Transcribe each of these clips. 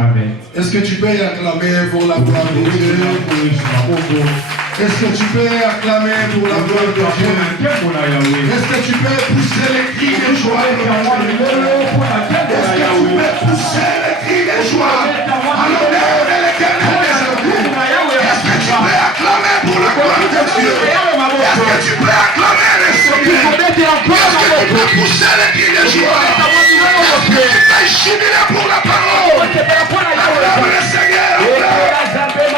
Amen. Est-ce que tu peux acclamer pour la gloire de Dieu? Est-ce que tu peux acclamer pour la gloire de Dieu? Est-ce que tu peux pousser les cris de joie? Est-ce que tu peux pousser les cris de joie? À l'honneur de l'Éternel des armées. Est-ce que tu peux acclamer pour la gloire de Dieu? Est-ce que tu peux acclamer le Seigneur? Est-ce que tu peux pousser les cris de joie? Est-ce que tu peux jubiler pour la parole? Acclame le Seigneur!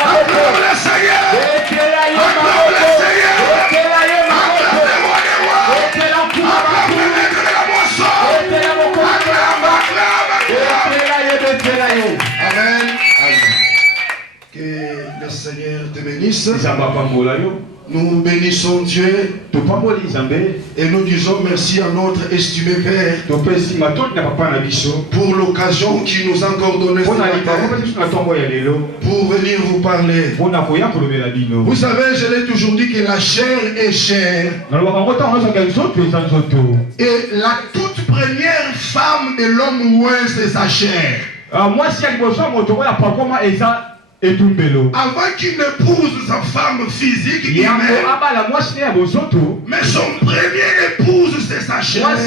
Acclame le Seigneur! Acclame le Seigneur! Acclame le roi des rois! Acclame le maître de la moisson! Acclame! Amen. Que le Seigneur te bénisse. Nous bénissons Dieu et nous disons merci à notre estimé Père pour l'occasion qu'il nous a encore donnée pour venir vous parler. Vous savez, je l'ai toujours dit que la chair est chair. Et la toute première femme de l'homme, ouais, c'est sa chair. Avant qu'il n'épouse sa femme physique, mais son premier épouse, c'est sa chair. Alors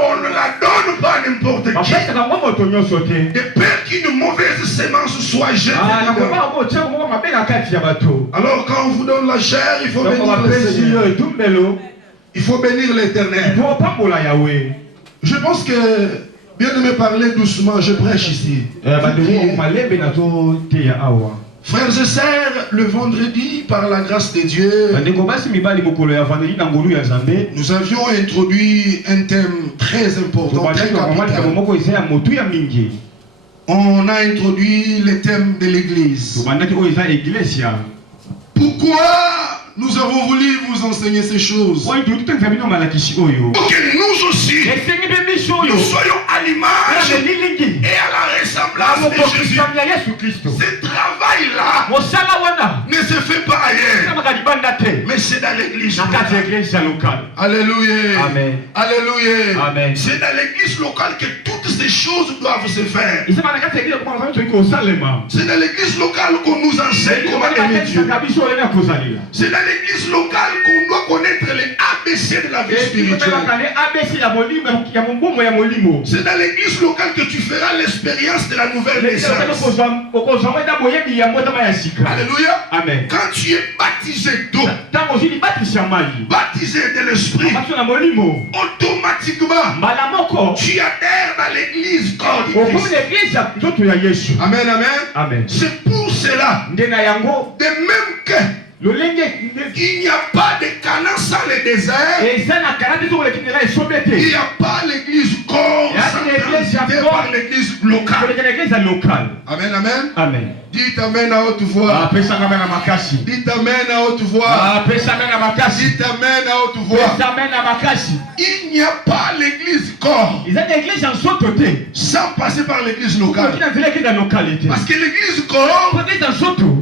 on ne la donne pas n'importe qui. De peur qu'une mauvaise sémence soit jetée. Alors quand on vous donne la chair, il faut bénir le Seigneur. Il faut bénir l'Éternel. Je pense que bien de me parler doucement, je prêche ici. Frères et sœurs, le vendredi, par la grâce de Dieu, nous avions introduit un thème très important, très capital. On a introduit le thème de l'Église. Pourquoi nous avons voulu vous enseigner ces choses? Pour que nous aussi, nous soyons à l'image et à la ressemblance de Jésus. Ce travail-là ne se fait pas ailleurs, mais c'est dans l'église locale. Alléluia. Amen. Alléluia. Amen. C'est dans l'église locale que toutes ces choses doivent se faire. C'est dans l'église locale qu'on nous enseigne comment aimer Dieu. C'est dans l'église locale qu'on doit connaître les ABC de la vie spirituelle. C'est dans l'église locale que tu feras l'expérience de la nouvelle naissance. Alléluia. Amen. Quand tu es baptisé d'eau, baptisé de l'esprit, automatiquement tu adhères dans l'église corps du Christ. Amen, amen. Amen. C'est pour cela, de même que il n'y a pas de Canaan sans le désert. Il n'y a pas l'église corps sans par l'église locale. Amen, amen. Amen. Dites amen à haute voix. Dites amen à haute voix. Dites amen à haute voix. Il n'y a pas l'église corps sans passer par l'église locale. Parce que l'église corps,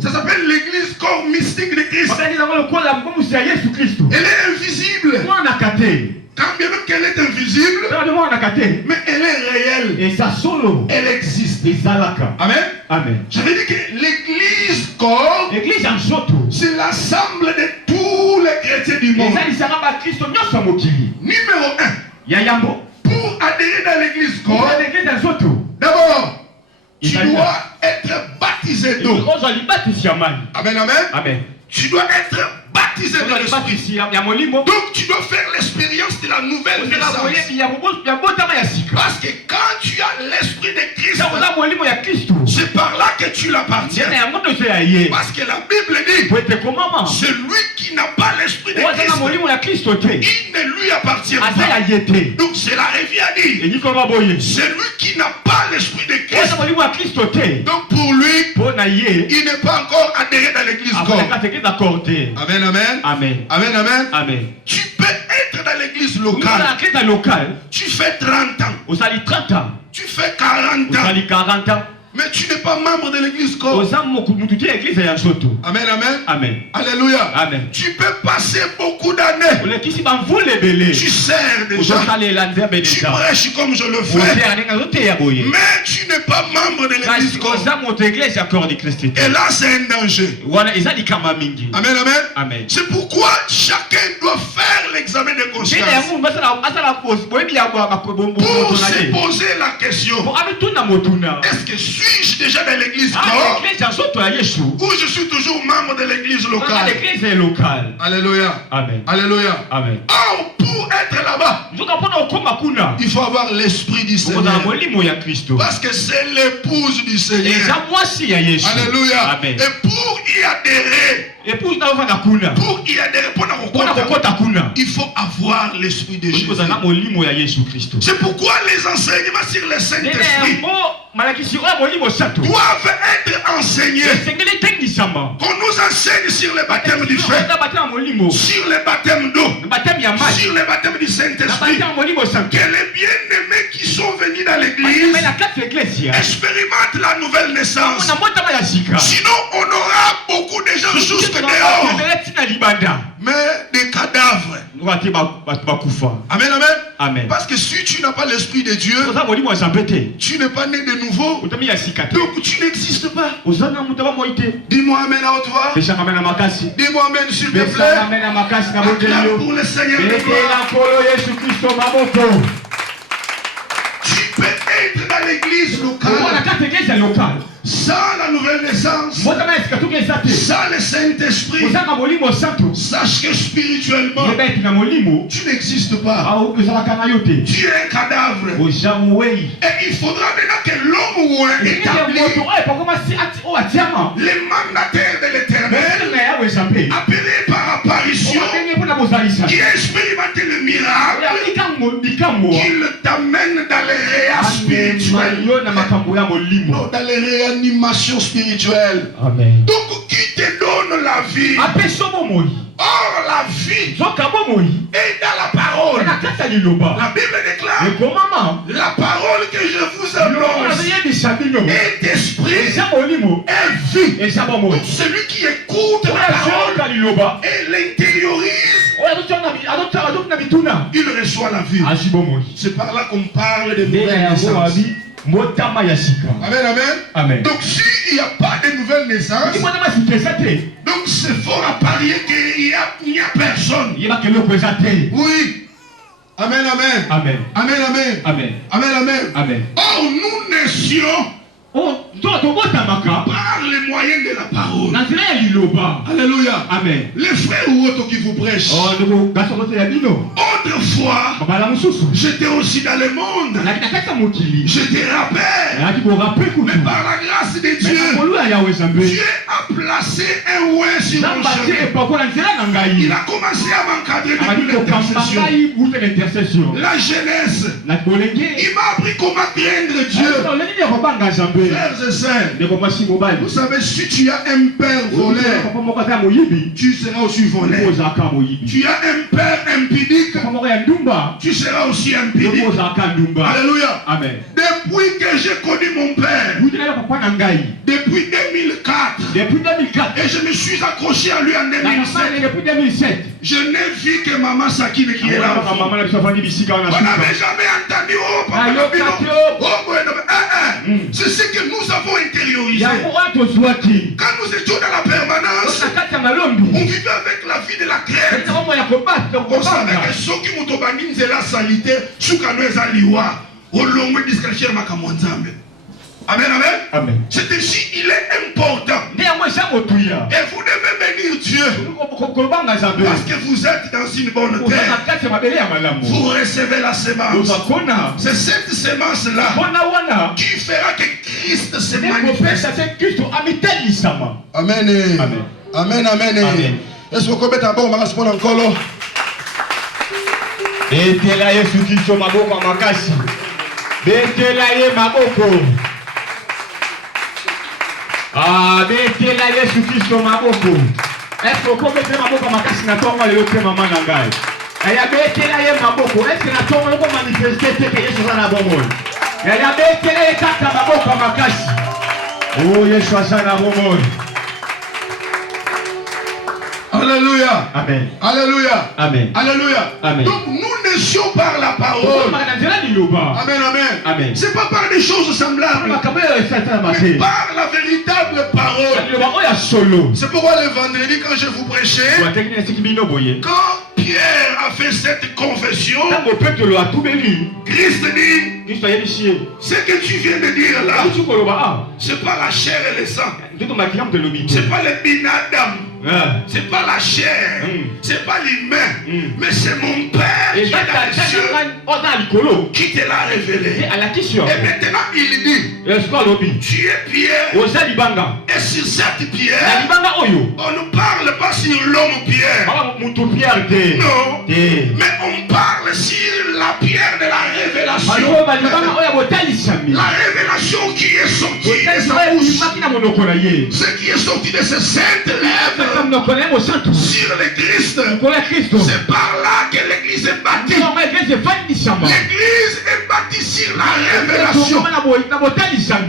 ça s'appelle l'église corps mystique de Christ. Elle est invisible. Quand bien même qu'elle est invisible, mais elle est réelle. Elle existe. Amen. Amen. J'avais dit que l'église corps, c'est l'ensemble de tous les chrétiens du monde. Numéro 1. Pour adhérer dans l'église corps, d'abord, tu dois être baptisé d'eau. Amen, amen. Amen. Tu dois être baptisé dans l'esprit. Donc tu dois faire l'expérience de la nouvelle naissance. Parce que quand tu as l'esprit de Christ, c'est par là que tu l'appartiens. Parce que la Bible dit, celui qui n'a pas l'esprit de Christ, il ne lui appartient pas. Donc cela revient à dire, celui qui n'a pas l'esprit de Christ, donc pour lui, il n'est pas encore adhéré dans l'église corps. Amen, amen. Amen. Amen, amen. Amen. Tu peux être dans l'église locale. Tu fais 30 ans. Tu fais 40 ans. Mais Mais tu n'es pas membre de l'église corps. Amen, amen. Amen. Alléluia. Amen. Tu peux passer beaucoup d'années. Tu sers déjà. Tu prêches comme je le fais. Mais tu n'es pas membre de l'église corps. Et là, c'est un danger. Amen, amen. Amen. C'est pourquoi chacun doit faire l'examen de conscience. Pour se poser la question. Est-ce que suis-je déjà dans l'église corps? Ou je suis toujours membre de l'église locale? Alléluia. Amen. Alléluia. Amen. Or, pour être là-bas, il faut avoir l'esprit du Seigneur. Parce que c'est l'épouse du Seigneur. Alléluia. Amen. Et pour y adhérer, il faut avoir l'esprit de Jésus. C'est pourquoi les enseignements sur le Saint-Esprit doivent être enseignés. Qu'on nous enseigne sur le baptême du feu, sur le baptême d'eau, sur le baptême du Saint-Esprit. Que les bien-aimés qui sont venus dans l'église expérimentent la nouvelle naissance. Sinon, on aura beaucoup de gens jusque dehors, mais des cadavres. Amen, amen. Amen. Parce que si tu n'as pas l'esprit de Dieu, tu n'es pas né de nouveau. Donc tu n'existes pas. Dis-moi amen à haute voix. Dis-moi amen s'il te plaît. Acclame pour le Seigneur de gloire. Tu peux être dans l'église locale sans la nouvelle naissance, sans le Saint-Esprit. Sache que spirituellement, tu n'existes pas. Tu es un cadavre. Et il faudra maintenant que l'homme établi, les mandataires de l'Éternel, appelés par apparition, qui expérimentent le miracle, qu'il t'amène dans les réa spirituels, dans les réanimations spirituelles. Amen. Donc qui te donne la vie? Or la vie est dans la parole. La Bible déclare: la parole que je vous annonce est esprit et vie. Donc celui qui écoute la parole et l'intériorise, il reçoit la vie. C'est par là qu'on parle de nouvelle naissance. Amen, amen. Amen. Donc s'il n'y a pas de nouvelle naissance, donc c'est fort à parier qu'il n'y a personne. Oui. Amen, amen. Amen. Amen, amen. Amen. Amen, amen. Amen. Or nous naissions par les moyens de la parole. Alléluia. Amen. Les frères ou autres qui vous prêchent, autrefois, j'étais aussi dans le monde. J'étais rappeur. Mais par la grâce de Dieu, Dieu a placé un ouin sur mon chemin. Il a commencé à m'encadrer depuis l'intercession. La jeunesse. Il m'a appris comment craindre Dieu. Frères et sœurs, vous savez, si tu as un père voleur, tu seras aussi voleur. Tu as un père impudique, tu seras aussi impudique. Alléluia. Amen. Depuis que j'ai connu mon père, depuis 2004, et je me suis accroché à lui en 2007, je n'ai vu que Maman Sakine qui est là. On n'avait jamais entendu. C'est ce que nous avons intériorisé. Quand nous étions dans la permanence, on vivait avec la vie de la crainte. On savait que ceux qui m'ont obéi, c'est la salité. Ceux qui nous liwa, au long de discrétion, ma camonzambe. Amen, amen. Amen. C'est ici, il est important. Et vous devez bénir Dieu. Parce que vous êtes dans une bonne terre. Vous recevez la semence. C'est cette semence-là qui fera que Christ se manifeste. Amen. Amen, amen. Est-ce que vous mettez un bon magasin pour l'encolo? Betela Yesu Kristo maboko makasi. Betela ye maboko. Ah, betela Yesu Kristo maboko. Est-ce que vous mettez maboko makasi na tonga le yote mama na ngai? Ya betela ye maboko. Est-ce que na tonga ko manifester que Yesu sana bomo? Ya betela ye kata maboko makasi. Oh, Yeshua sana bomoi. Alléluia. Amen. Alléluia. Amen. Alléluia. Amen. Donc nous naissions par la parole. Amen, amen. Amen. C'est pas par des choses semblables, mais par la véritable parole. C'est pourquoi le vendredi, quand je vous prêchais, quand Pierre a fait cette confession, Christ dit, ce que tu viens de dire là, c'est pas la chair et le sang, c'est pas le binadam, c'est pas la chair, c'est pas l'humain, mais c'est mon Père qui est dans les cieux qui te l'a révélé. Et maintenant il dit, tu es Pierre, et sur cette pierre, on ne parle pas sur l'homme Pierre, non, mais on parle sur la pierre de la révélation. La révélation qui est sortie de sa bouche, ce qui est sorti de ses saintes lèvres sur le Christ, c'est par là que l'église est bâtie. L'église est bâtie sur la révélation.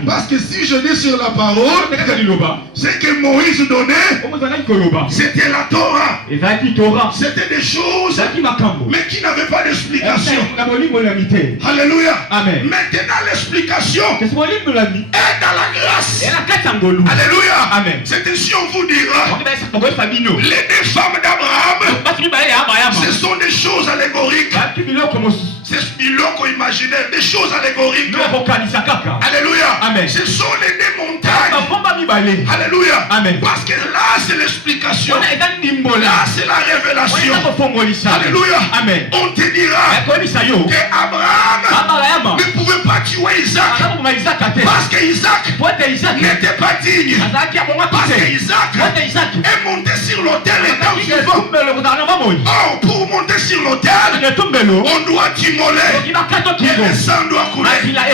Parce que si je dis sur la parole, ce que Moïse donnait, c'était la Torah. C'était des choses, mais qui n'avaient pas d'explication. Alléluia. Amen. Maintenant l'explication est dans la grâce. Alléluia. Amen. C'est ainsi on vous dira. Les deux femmes d'Abraham, ce sont des choses allégoriques. C'est biloko imaginaire, des choses allégoriques. Alléluia. Amen. Ce sont les deux montagnes. Alléluia. Amen. Parce que là c'est l'explication. Là c'est la révélation. Alléluia. Amen. On te dira que Abraham ne pouvait pas tuer Isaac. Parce que Isaac n'était pas digne. Parce que Isaac est monté sur l'autel étant vivant. Or, pour monter sur l'autel, on doit t'immoler et le sang doit couler.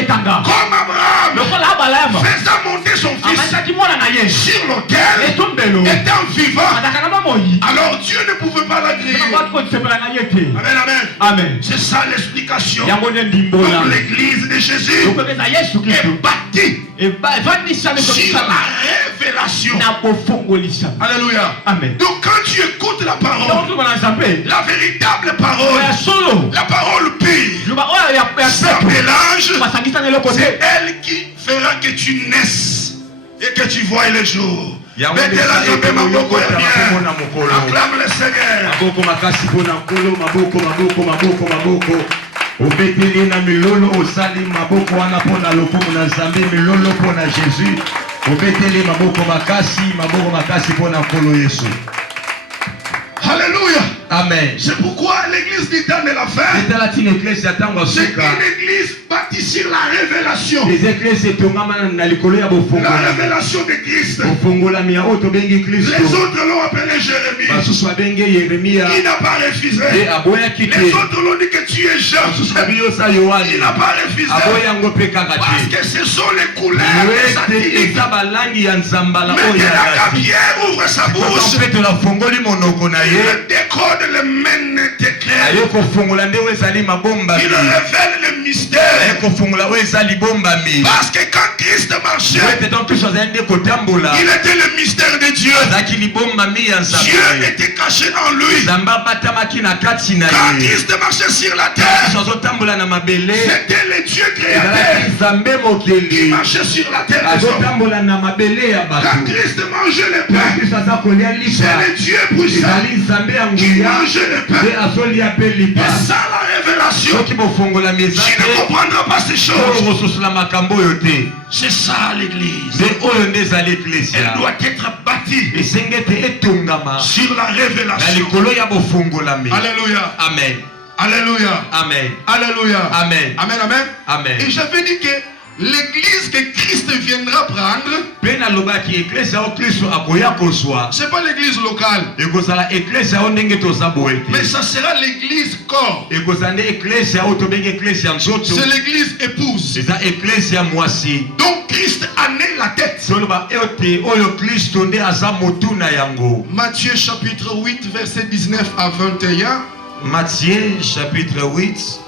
Comme Abraham faisant monter son fils sur l'autel étant vivant, alors Dieu ne pouvait pas la griller. Amen, amen. Amen. C'est ça l'explication. Donc l'église de Jésus est bâtie sur la révélation. Alléluia. Amen. Donc quand tu écoutes la parole, la véritable parole, la parole pure, sans mélange, c'est elle qui fera que tu naisses et que tu vois le jour. Mettez la jambe maboko ya bien. Acclame le Seigneur. Obeteli na milolo osali maboko wana pona lokumu na Nzambe milolo pona Jésus. Obeteli maboko makasi pona nkolo Yesu. Alléluia. Amen. C'est pourquoi l'église du temps de la fin, c'est une église bâtie sur la révélation. La révélation de Christ. Les autres l'ont appelé Jérémie. Il n'a pas refusé. Les autres l'ont dit que tu es Jean. Il n'a pas refusé. Parce que ce sont les couleurs satiriques. Maintenant, Pierre ouvre sa bouche, il décode le mène éclair. Il révèle le mystère. Parce que quand Christ marchait, il était le mystère de Dieu. Dieu était caché en lui. Quand Christ marchait sur la terre, c'était le Dieu créateur qui marchait sur la terre. Quand Christ mangeait le pain, c'est le Dieu puissant qui mangeait le pain. Et ça, la révélation, tu ne comprendras pas ces choses. C'est ça l'église. Elle doit être bâtie sur la révélation. Alléluia. Amen. Alléluia. Amen. Alléluia. Amen. Amen. Amen. Amen. Et j'avais dit que l'église que Christ viendra prendre, c'est pas l'église locale, mais ça sera l'église corps. C'est l'église épouse. Donc Christ en est la tête. Matthieu chapitre 8 verset 19 à 21. Matthieu chapitre 8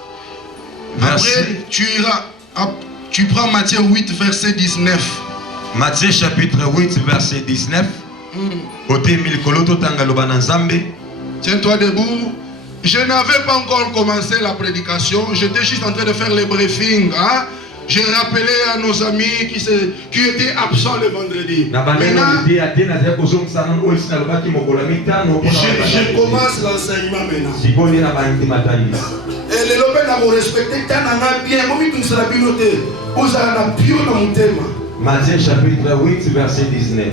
verset. Après tu prends Matthieu 8 verset 19. Matthieu chapitre 8 verset 19. Tiens-toi debout. Je n'avais pas encore commencé la prédication. J'étais juste en train de faire le briefing. Hein? J'ai rappelé à nos amis qui étaient absents le vendredi. Maintenant, je commence l'enseignement maintenant. Et les lobes n'a pas respecté. Matthieu chapitre 8 verset 19.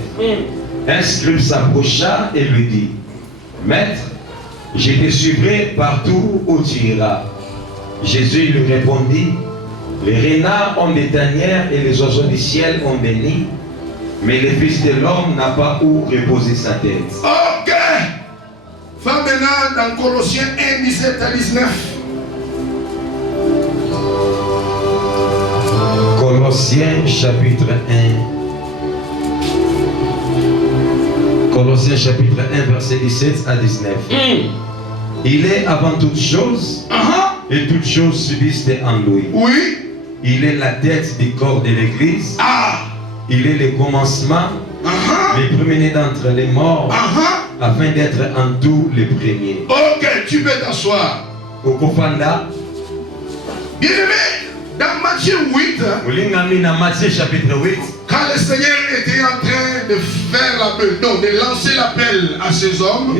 Un scribe s'approcha et lui dit: Maître, je te suivrai partout où tu iras. Jésus lui répondit: Les renards ont des tanières et les oiseaux du ciel ont des nids, mais le Fils de l'homme n'a pas où reposer sa tête. Ok. Va maintenant dans Colossiens 1, 17 à 19. Colossiens chapitre 1. Colossiens chapitre 1 verset 17 à 19. Il est avant toute chose et toutes choses subsistent en lui. Oui. Il est la tête du corps de l'église. Il est le commencement, le premier d'entre les morts, afin d'être en tout le premier. Ok, tu peux t'asseoir. Okofanda. Bien aimé, dans Matthieu 8, Matthieu chapitre 8, quand le Seigneur était en train de faire l'appel, non, de lancer l'appel à ces hommes,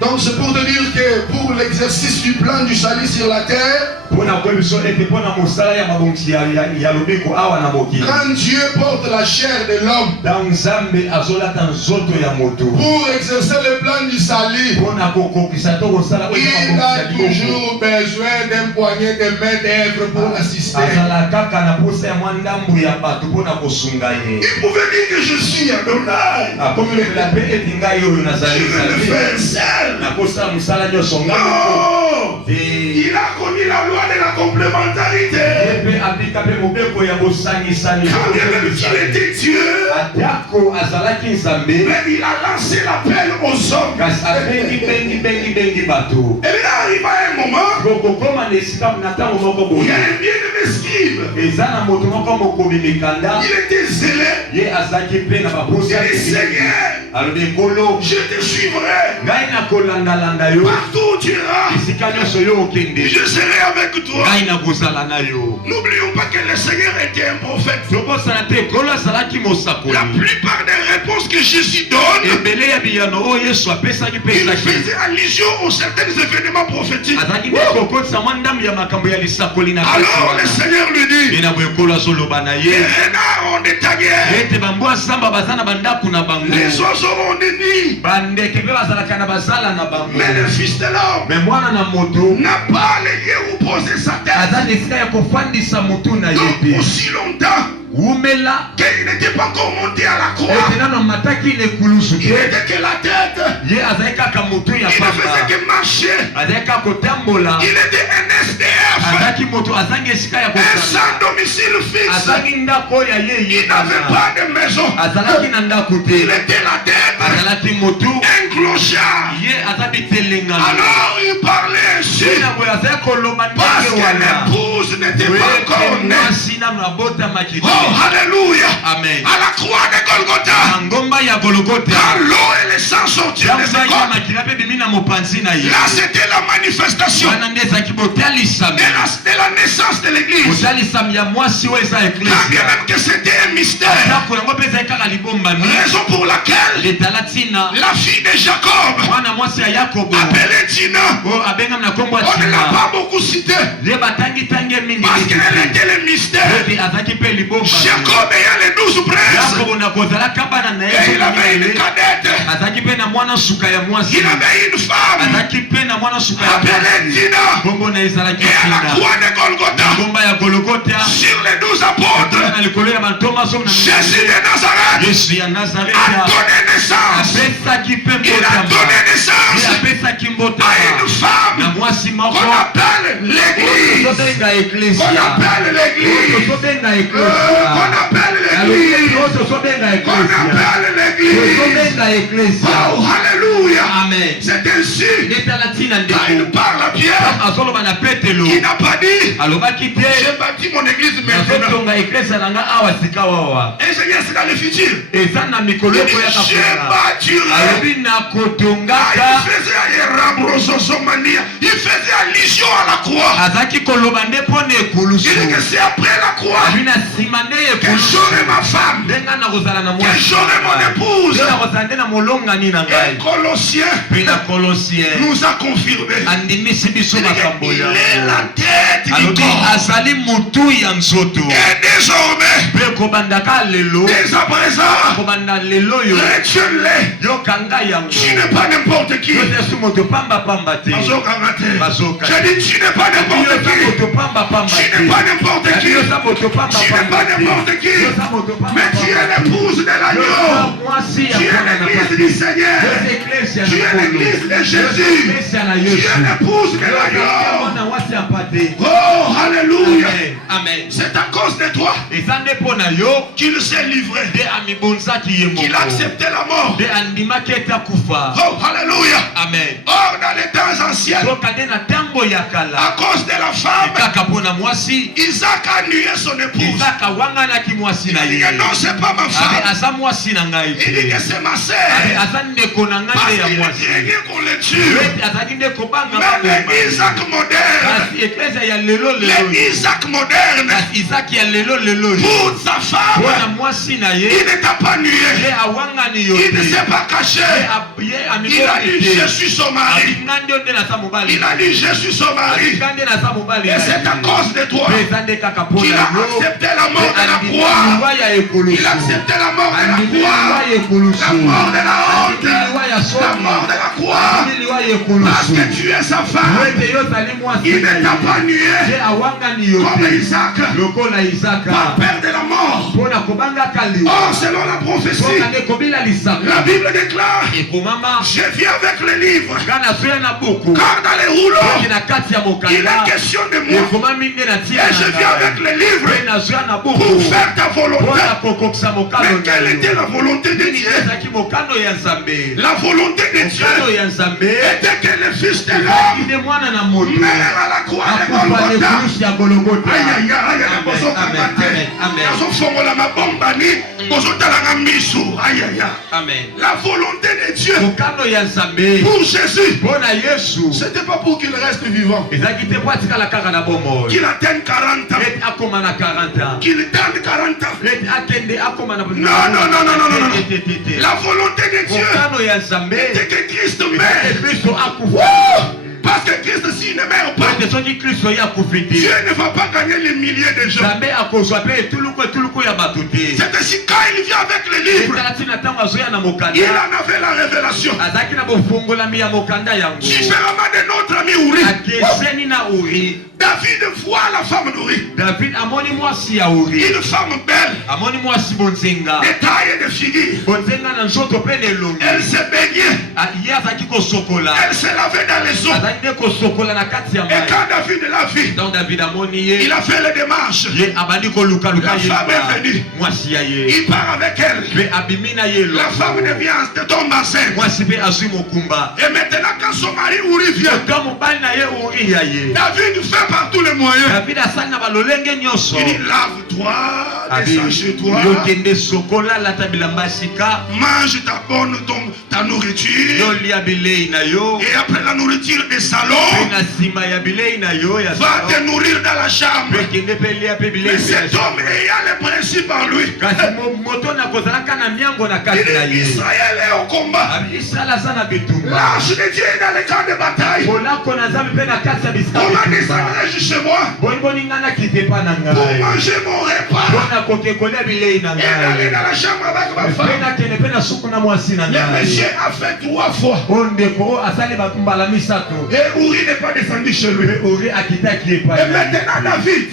donc c'est pour te dire que pour l'exercice du plan du salut sur la terre, quand Dieu porte la chair de l'homme pour exercer le plan du salut, il a toujours besoin d'un poignet de main d'œuvre pour l'assister. Il pouvait dire que je suis Adonai. Je vais le faire seul. Non. Il a connu la loi de la complémentarité. Quand il était Dieu, mais il a lancé l'appel aux hommes. Et il arrive à un moment, il y a un bien-aimé scribe. Il était zélé. Il dit: Seigneur, je te suivrai partout où tu iras. Je serai avec toi. N'oublions pas que le Seigneur était un prophète. La plupart des réponses que Jésus donne, il faisait allusion aux certains événements prophétiques. Alors le Seigneur lui dit: les renards ont des tanières, les oiseaux ont des nids, mais le Fils de l'homme n'a pas les lieux où poser sa tête. Donc aussi longtemps qu'il n'était pas encore monté à la croix, il n'était que la tête, il ne faisait que marcher, il était un SDF, un sans domicile fixe, il n'avait pas de maison, il était la tête, un clochard. Alors il parlait ainsi parce que l'épouse n'était pas encore née. Oh, alléluia. Amen. À la croix de Golgotha, quand l'eau et le sang sortirent de ses corps, là c'était la manifestation de la naissance de l'église. Quand bien même que c'était un mystère, raison pour laquelle la fille de Jacob, appelée Dina, on ne l'a pas beaucoup citée parce qu'elle était le mystère. Jacob ayant les 12 princes, et il avait une cadette, il avait une femme appelée Dina. Et à la croix de Golgotha, sur les 12 apôtres, Jésus de Nazareth a donné naissance. Il a donné naissance à une femme qu'on appelle l'église. Qu'on appelle l'église. Qu'on appelle l'église. qu'on appelle l'église. Oh, alléluia. Amen. C'est ainsi. Quand il parle à Pierre, il n'a pas dit j'ai bâti mon église maintenant. Et c'est dans le futur. Il dit, je bâtirai. Il faisait allusion à la croix. Il dit que c'est après la croix que j'aurai ma femme, que j'aurai mon épouse. Et Colossiens nous a confirmé. Il est la tête du corps. Et désormais, dès à présent, retiens-les. Tu n'es pas n'importe qui. J'ai dit, tu n'es pas n'importe qui. Tu n'es pas n'importe qui. Tu n'es pas n'importe qui. Mais tu es l'épouse de l'agneau. Tu es l'église du Seigneur. Tu es l'église de Jésus. Tu es l'épouse de l'agneau. Oh, alléluia. Amen. C'est à cause de toi qu'il s'est livré, qu'il a accepté la mort. Oh, alléluia. Amen. Or, dans les temps anciens, à cause de la femme, Isaac a nié son épouse. Il a dit que non, c'est pas ma femme. Il dit que c'est ma sœur. Parce qu'il a craigné qu'on le tue. Mais l'Isaac moderne, l'Isaac moderne, pour sa femme, il ne t'a pas nué. Il ne s'est pas caché. Il a dit je suis son mari. Il a dit je suis son mari. Et c'est à cause de toi qu'il a accepté la mort de la croix. Il a accepté la mort de la croix. La mort de la honte. La mort de la croix. Parce que tu es sa femme. Il ne t'a pas nué comme Isaac. Pas peur de la mort. Or, selon la prophétie, la Bible déclare, je viens avec le livre. Car dans les rouleaux, il est question de moi. Et je viens avec le livre pour faire ta volonté. Mais quelle était la volonté de Dieu? La volonté de Dieu était que le Fils de l'homme meure à la croix de Golgotha. Aïe, aïe, aïe, Amen. la volonté de Dieu pour Jésus, c'était pas pour qu'il reste vivant, qu'il atteigne 40 ans, qu'il donne 40 ans. Non. La volonté de Dieu était que Christ meure. Parce que Christ, s'il ne meurt pas, Dieu ne va pas gagner les milliers de gens. C'est ainsi quand il vient avec le livre, il en avait la révélation. Différemment de notre ami Uri, David voit la femme d'Uri, une femme belle, de taille et de figure. Elle se baignait, elle se lavait dans les eaux. Et quand David l'a vu, il a fait les démarches. La femme est venue, il part avec elle. La femme tombe enceinte. Et maintenant quand son mari Uri vient, David fait par tous les moyens. Il dit lave-toi, descends chez toi, mange ta nourriture. Et après la nourriture des salons, va te nourrir dans la chambre. Mais cet homme ayant les principes en lui, il dit Israël est au combat. L'arche de Dieu est dans le camp de bataille. Comment descendrai-je chez moi pour manger mon repas et aller dans la chambre avec ma femme? Le monsieur a fait 3 fois. Et Uri n'est pas descendu chez lui. Et maintenant David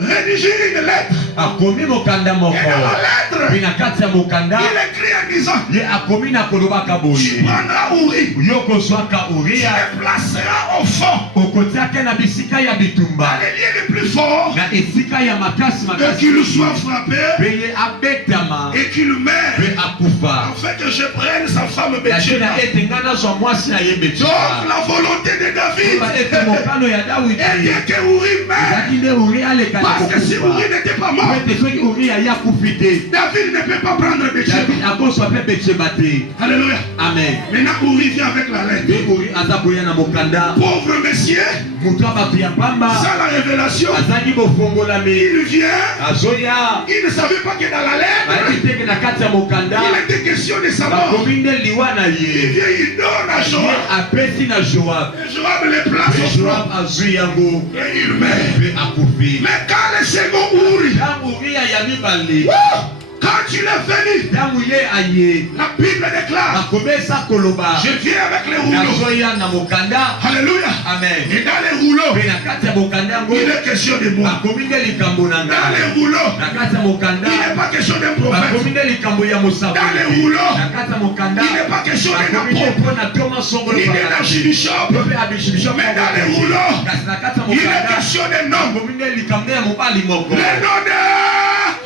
rédige une lettre akomi mokanda moko. Et dans la lettre, Puis na kati ya mokanda, il écrit en disant, ye akomi na kolobaka tu boye. prendras Uri, Yo kozwaka tu Uria, le placeras au fond, okotiaka na bisika ya dans bitumba. les lieux les plus forts, Na esika ya makasi et makasi. qu'il soit frappé, Pe ye abetama, et qu'il meure, pe akufa. afin que je prenne sa femme Ya Bathsheba. tena ete nga nazwa mwasi na ye Donc Bathsheba. la volonté de David Ba ete mokano ya Dawidi. était que Uri meure, Ezalaki nde Uria aleka na parce que si kokufa. Uri n'était pas mort, Ete soki Uria ye akufi te, David ne peut pas prendre Bathsheba. David akozwa mpe Bathsheba te. Alléluia. Amen. Maintenant Uri vient avec la lettre. Pe Uri aza koya na mokanda. Pauvre monsieur, Moto ya bato ya pamba sans la révélation, azali bofongolami. il vient, Azoya il ne savait pas que dans la lettre, bayebi teke na kati ya mokanda il était question de sa mort. bakomi nde liwa na Il ye. vient, il donne à Ye Joab. apesi na Joab. Et Joab le place Pe au front. Joab azwi yango Et il meurt. pe akufi. Mais quand le second Uri, Ntango Uria ya mibale, quand il est venu, ntango ye aye la Bible déclare, bakomesa koloba je viens avec les rouleaux. nazoya na mokanda. Alléluia. Amen. Et dans les rouleaux, Pe na kati ya mokanda yango il est question de moi. bakomi nde likambo na Dans ngai. les rouleaux, Na kati ya mokanda il n'est pas question d'un prophète. bakomi nde likambo ya mosakoli. Dans les rouleaux, Na kati ya mokanda il n'est pas question d'un bakomi nde apôtre. mpo na toma songolo Il est archibishop. Pe abishibishop Mais dans les rouleaux, kasi na kati ya il est mokanda question d'un homme. bakomi nde likambo ya mobali moko. Le nom de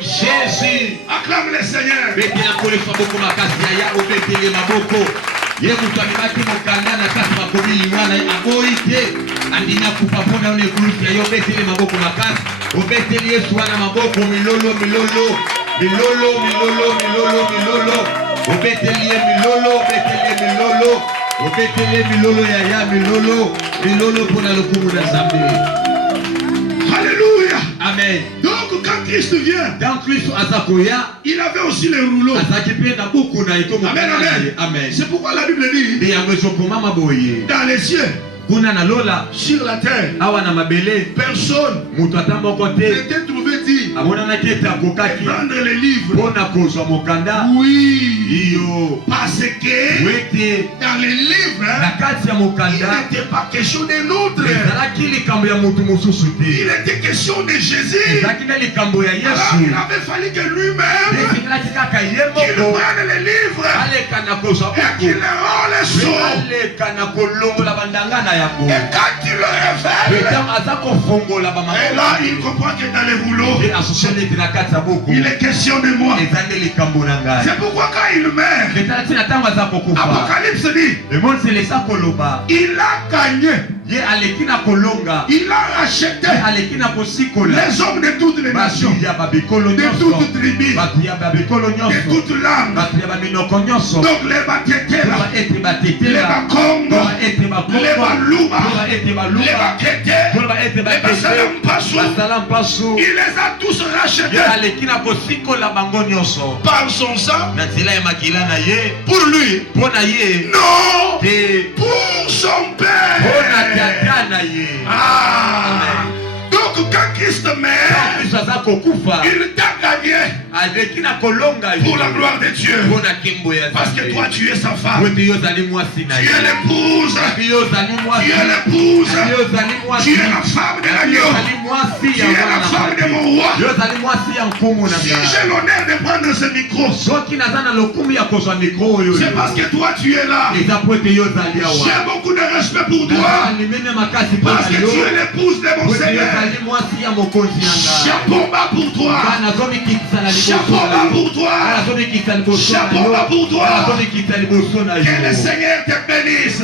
Jésus. acclame le Seigneur. Betela kolesa moko makasi ya ya obetele maboko. Ye moto amemaki mokanda na kati bakomi liwa na ye aboyi te. Andimi akufa mpona ona ekulusi ya ye obetele maboko makasi. Obeteli Yesu wana maboko milolo milolo. Milolo milolo milolo milolo. Obeteli ye milolo, obeteli ye milolo. Obeteli ye milolo ya ya milolo. Milolo mpona lokumu na Nzambe. Alléluia. Amen. Donc quand Christ vient, Dans Kristo azakoya, il avait aussi les rouleaux. azaki pe na buku na eko Amen, mokanda na ye. amen. Amen. C'est pourquoi la Bible dit, Nde yango ezokomama boye. dans les cieux, Kuna na lola, sur la terre, awa na mabele, personne moto ata moko te n'était trouvé dit amonanaki ete akokaki prendre les livres. mpona kozwa mokanda. Oui. Iyo Parce que wete dans les livres, na kati ya il mokanda n'était pas question d'un autre. ezalaki likambo ya motu mosusu Il te, était question de Jésus. ezalaki nde likambo ya Alors Yesu. il avait fallu que lui-même, Esingelaki kaka ye qu'il moko prenne les livres aleka na kozwa et qu'il buku les rend les pe sceaux. aleka na kolongola bandanga na yango. Et quand il le révèle, Ntango aza kofongola et là il comprend que dans les rouleaux, e asuseli ete na kati ya buku il est question de moi. eza nde likambo na ngai. C'est pourquoi quand il meurt, Etala ntina ntango aza kokufa Apocalypse dit, emonselesa koloba il a gagné, ye aleki na kolonga, il a racheté ye aleki na kosikola les hommes de toutes les nations, bato ya babikolo de nyonso, toutes tribus, bato ya babikolo de nyonso, toutes langues. bato ya baminoko nyonso. Donc les Batetela, Loba ete les batetela, Bakongo, loba ete les bakongo, Baluba, loba ete les baluba, Bakete, loba ete les bakete, Basalampassou, basala mpasu. il les a tous Ye rachetés aleki na kosikola bango nyonso par son sang. na nzela ya makila na ye Pour lui, mpo na ye non, te pour son mpo na Père. tata na ye. Ah. Donc quand Christ meurt, Kristo aza kokufa il t'a gagné aleki na kolonga pour la ye gloire de Dieu. mpo na nkembo ya Parce que toi, tu es sa femme. wete yo ozali mwasi na Tu ye, es l'épouse. abi yo ozali mwasi, Tu es l'épouse. abi yo ozali mwasi, Tu es la femme de abi yo l'agneau. ozali mwasi Tu ya es mwana la na femme de Nzambe. mon roi. Yo ozali mwasi ya nkumu na Si ngai. j'ai l'honneur de prendre ce micro, Soki naza na lokumu ya kozwa mikro oyo c'est parce que toi, tu es là. eza po ete yo ozali awa. J'ai beaucoup de respect pour toi. Nazali meme makasi mpo Parce na que yo. tu es l'épouse de mon Po ete yo Seigneur. ozali mwasi ya mokonzi na ngai. Chapeau bas pour toi. Nga nazomikitisa na liboso Chapeau na bas yo. pour toi. Nga nazomikitisa liboso na Chapeau yo. bas pour toi. Nga nazomikitisa liboso na Que le yo. Seigneur te bénisse.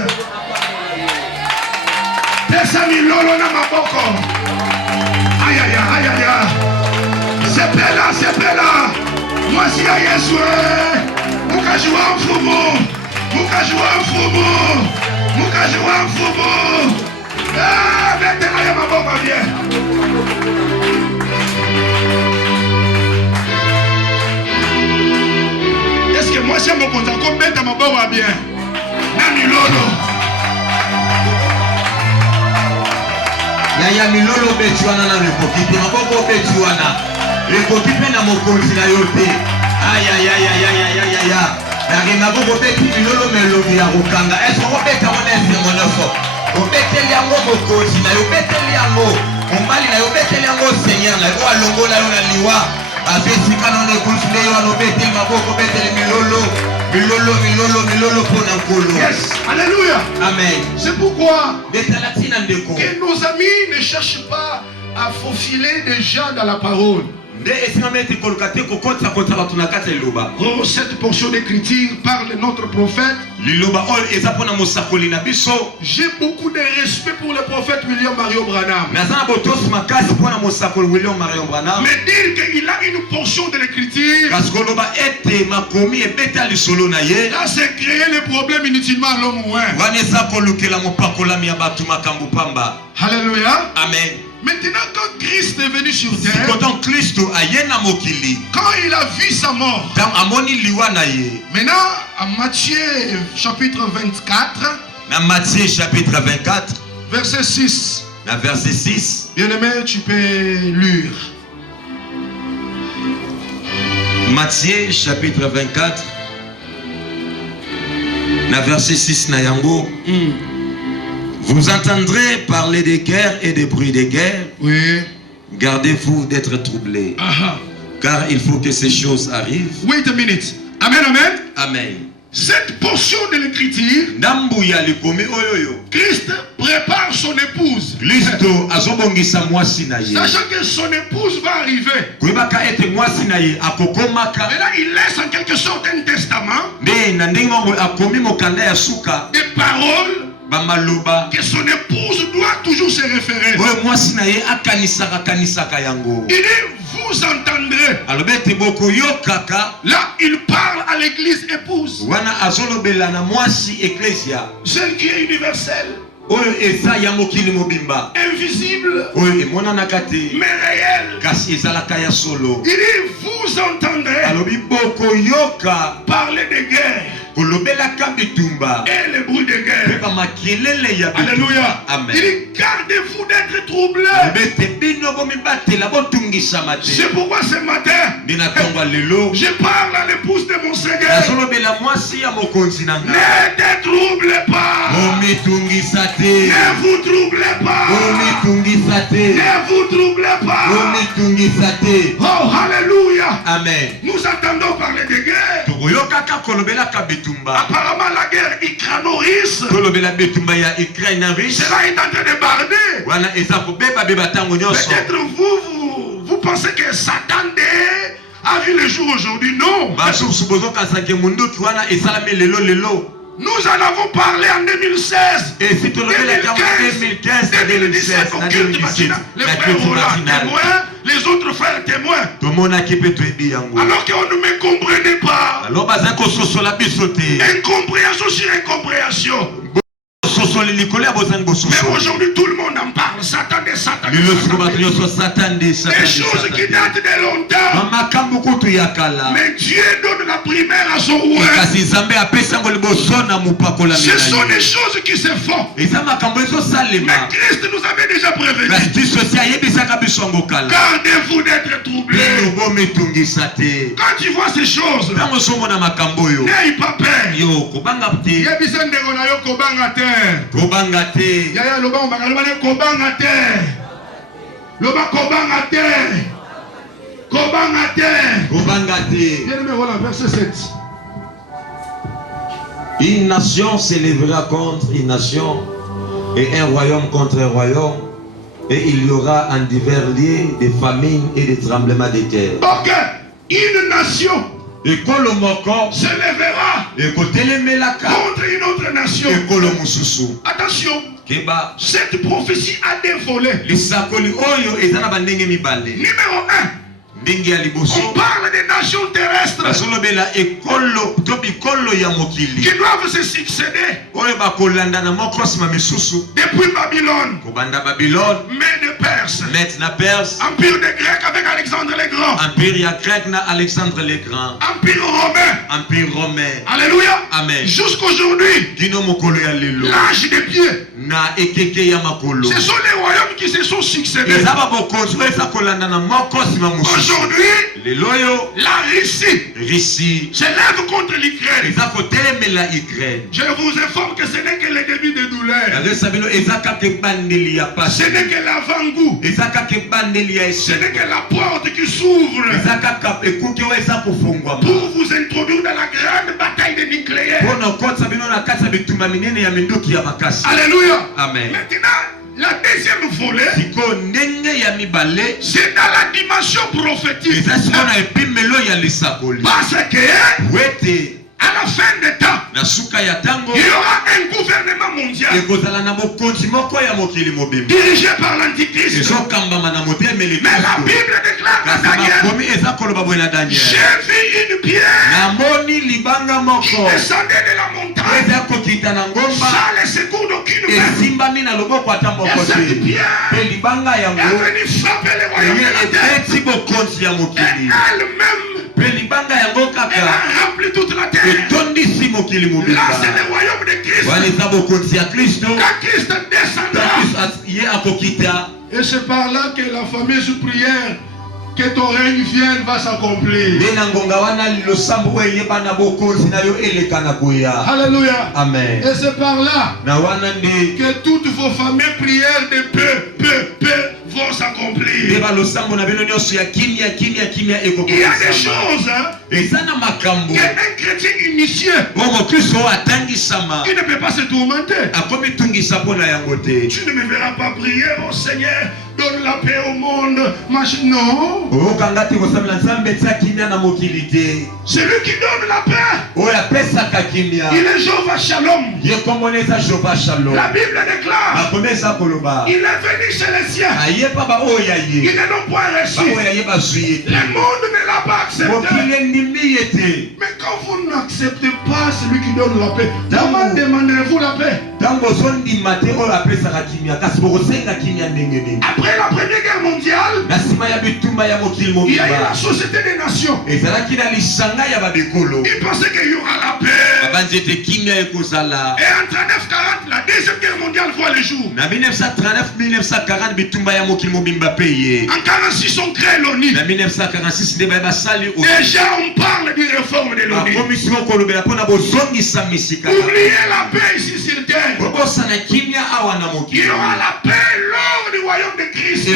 Pesa milolo na maboko. Aïe aïe aïe aïe aïe. C'est bella, c'est bella. Moi si ya Yesu. Mukajua mfumo. Mukajua mfumo. Mukajua mfumo. Ah, mettez-moi ya maboko bien. Est-ce que moi j'ai mon contact comme mettre ma maboko bien? Na milolo. Yaya milolo obeti wana na ekoki te, maboko obeti wana ekoki mpe na mokonzi na yo te. Ayayayayayayaya nakendako kobeti milolo melobi ya kokanga. Eske okobeta ngo na esengo nyonso obeteli yango mokonzi na yo, obeteli yango Mombali na yo beteli yango Seigneur na yo alongola yo na liwa. Abesika na nekusile yo anobeteli maboko beteli milolo pona nkolo. Yes, alléluia. Amen. C'est pourquoi Betalatina ndeko. que nos amis ne cherchent pas à faufiler des gens dans la parole. Oh, cette portion d'écriture parle de notre prophète. J'ai beaucoup de respect pour le prophète William Marion Branham. Mais dire qu'il a une portion de l'écriture, là c'est créer les problèmes inutilement à l'homme. Alléluia. Amen. Maintenant, quand Christ est venu sur terre, quand il a vu sa mort, maintenant, à Matthieu chapitre 24, verset 6, bien-aimé, tu peux lire. Matthieu chapitre 24, verset 6, Vous entendrez parler des guerres et des bruits des guerres. Oui. Gardez-vous d'être troublés. Car il faut que ces choses arrivent. Wait a minute. Amen, amen. Amen. Cette portion de l'écriture, Christ prépare son épouse. Sachant que son épouse va arriver. Et là, il laisse en quelque sorte un testament. Des paroles que son épouse doit toujours se référer. Il dit, vous entendrez. Là, il parle à l'église épouse. Celle qui est universelle. Invisible. Mais réelle. Il dit, vous entendrez parler de guerre. Et les bruits de guerre. Alléluia. Amen. Il dit, gardez-vous d'être troublés. C'est pourquoi ce matin, je parle à l'épouse de mon Seigneur. Ne te troublez pas. Ne vous troublez pas. Ne vous troublez pas. Oh, alléluia. Amen. Nous entendons parler de guerre. Apparemment la guerre Ukraine-Russe, cela est en train de barder. Peut-être vous pensez que Satan a vu le jour aujourd'hui. Non. Nous en avons parlé en 2016. 2015, 2017, au culte matinal. Les frères Roland témoins, les autres frères témoins. Alors qu'on ne me comprenait pas. Incompréhension sur incompréhension. Mais aujourd'hui tout le monde en parle. Satan des Satan. Des choses qui datent de longtemps. Mais Dieu donne la primaire à son roi. Ce sont des choses qui se font. Mais Christ nous avait déjà prévenu. Gardez-vous d'être troublés. Quand tu vois ces choses, n'aie pas peur. Kobanga te. Yaya loba mbangaloba kobanga te. Loba kobanga te. Kobanga te. Kobanga te. Bien-aimé, voilà, verset 7. Une nation s'élèvera contre une nation et un royaume contre un royaume, et il y aura en divers lieux des famines et des tremblements de terre. Ok, une nation se lèvera contre une autre nation. Attention, cette prophétie a des volets. Numéro 1, on parle des nations terrestres qui doivent se succéder depuis Babylone, mais de Perse, empire des Grecs avec Alexandre le Grand, empire romain, alléluia, amen, jusqu'aujourd'hui, l'âge des pieds. Ce sont les royaumes qui se sont succédés. Aujourd'hui, la Russie se lève contre l'Ukraine. Je vous informe que ce n'est que le début de douleur. Ce n'est que l'avant-goût. avant-goût. Ce n'est que la porte qui s'ouvre pour vous introduire dans la grande bataille de nucléaire. Alléluia. Amen. Maintenant, la deuxième volet, c'est dans la dimension prophétique. Parce que à la fin des temps, il y aura un gouvernement mondial dirigé par l'Antichrist. Mais la Bible déclare à Daniel, j'ai vu une pierre qui descendait de la montagne sans le secours d'aucune main. Et cette pierre est venue frapper le royaume de la terre. Et elle-même, elle a rempli toute la terre. Là, c'est le royaume de Christ. Quand Christ descendra, et c'est par là que la fameuse prière que ton règne vienne va s'accomplir. Alléluia. Amen. Et c'est par là que toutes vos fameuses prières de peu vont s'accomplir. Il y a des choses qu'un chrétien initié il ne peut pas se tourmenter. Tu ne me verras pas prier au Seigneur, donne la paix au monde. Non. Celui qui donne la paix, il est Jéhovah Shalom. La Bible déclare, il est venu chez les siens. Ils ne l'ont pas reçu. Le monde ne l'a pas accepté. Mais quand vous n'acceptez pas celui qui donne la paix, comment demanderez-vous la paix? Après la Première Guerre mondiale, il y a eu la Société des Nations. Ils pensaient qu'il y aura la paix. Et en 1940, la Deuxième Guerre mondiale voit le jour. En 1946, on crée l'ONU. Déjà, on parle d'une réforme de l'ONU. Oubliez la paix ici sur terre. Il y aura la paix lors du royaume de Christ.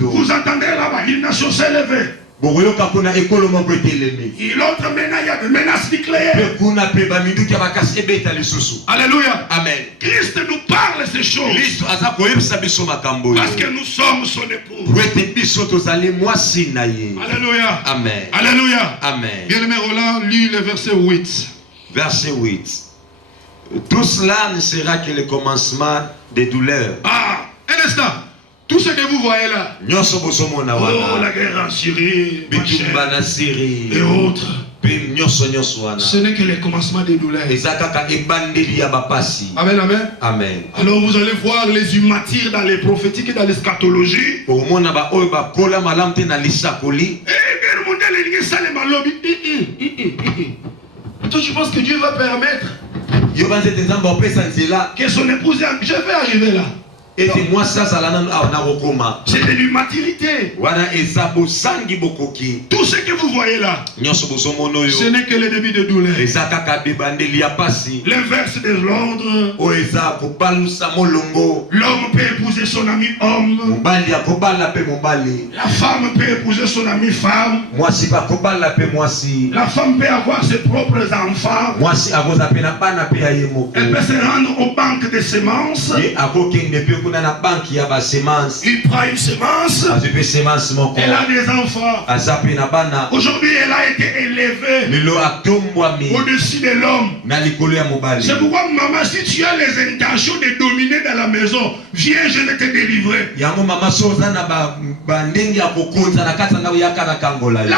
Vous entendez là-bas, une nation s'est levée. Et l'autre maintenant, il y a des menaces nucléaires. Alléluia. Amen. Christ nous parle ces choses. Parce que nous sommes son époux. Alléluia. Amen. Alléluia. Amen. Bien-aimé Roland, lis le verset 8. Verset 8. Tout cela ne sera que le commencement des douleurs. Ah, un instant. Tout ce que vous voyez là, la guerre en Syrie, et autres, ce n'est que le commencement des douleurs. Amen, amen. Amen. Alors vous allez voir les humatires dans les prophétiques et dans l'eschatologie. Et toi tu penses que Dieu va permettre que son épouse, je vais arriver là. C'est de l'immaturité. Tout ce que vous voyez là, ce n'est que le début de douleur. L'inverse de l'ordre. L'homme peut épouser son ami homme. La femme peut épouser son ami femme. La femme peut avoir ses propres enfants. Elle peut se rendre aux banques de semences. Il prend une semence. Elle a des enfants. Aujourd'hui, elle a été élevée au-dessus de l'homme. C'est pourquoi, maman, si tu as les intentions de dominer dans la maison, viens, je vais te délivrer. La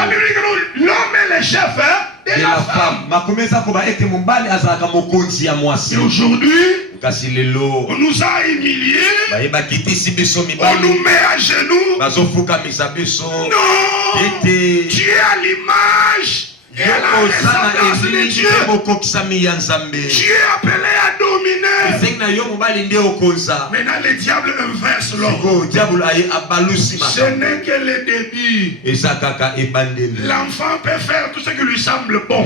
Bible dit que l'homme est le chef de la femme. Et aujourd'hui, on nous a humiliés. On nous met à genoux. Non. Tu es à l'image et à la ressemblance de Dieu. Tu es appelé à dominer. Maintenant le diable inverse l'homme. Ce n'est que le début. L'enfant peut faire tout ce qui lui semble bon.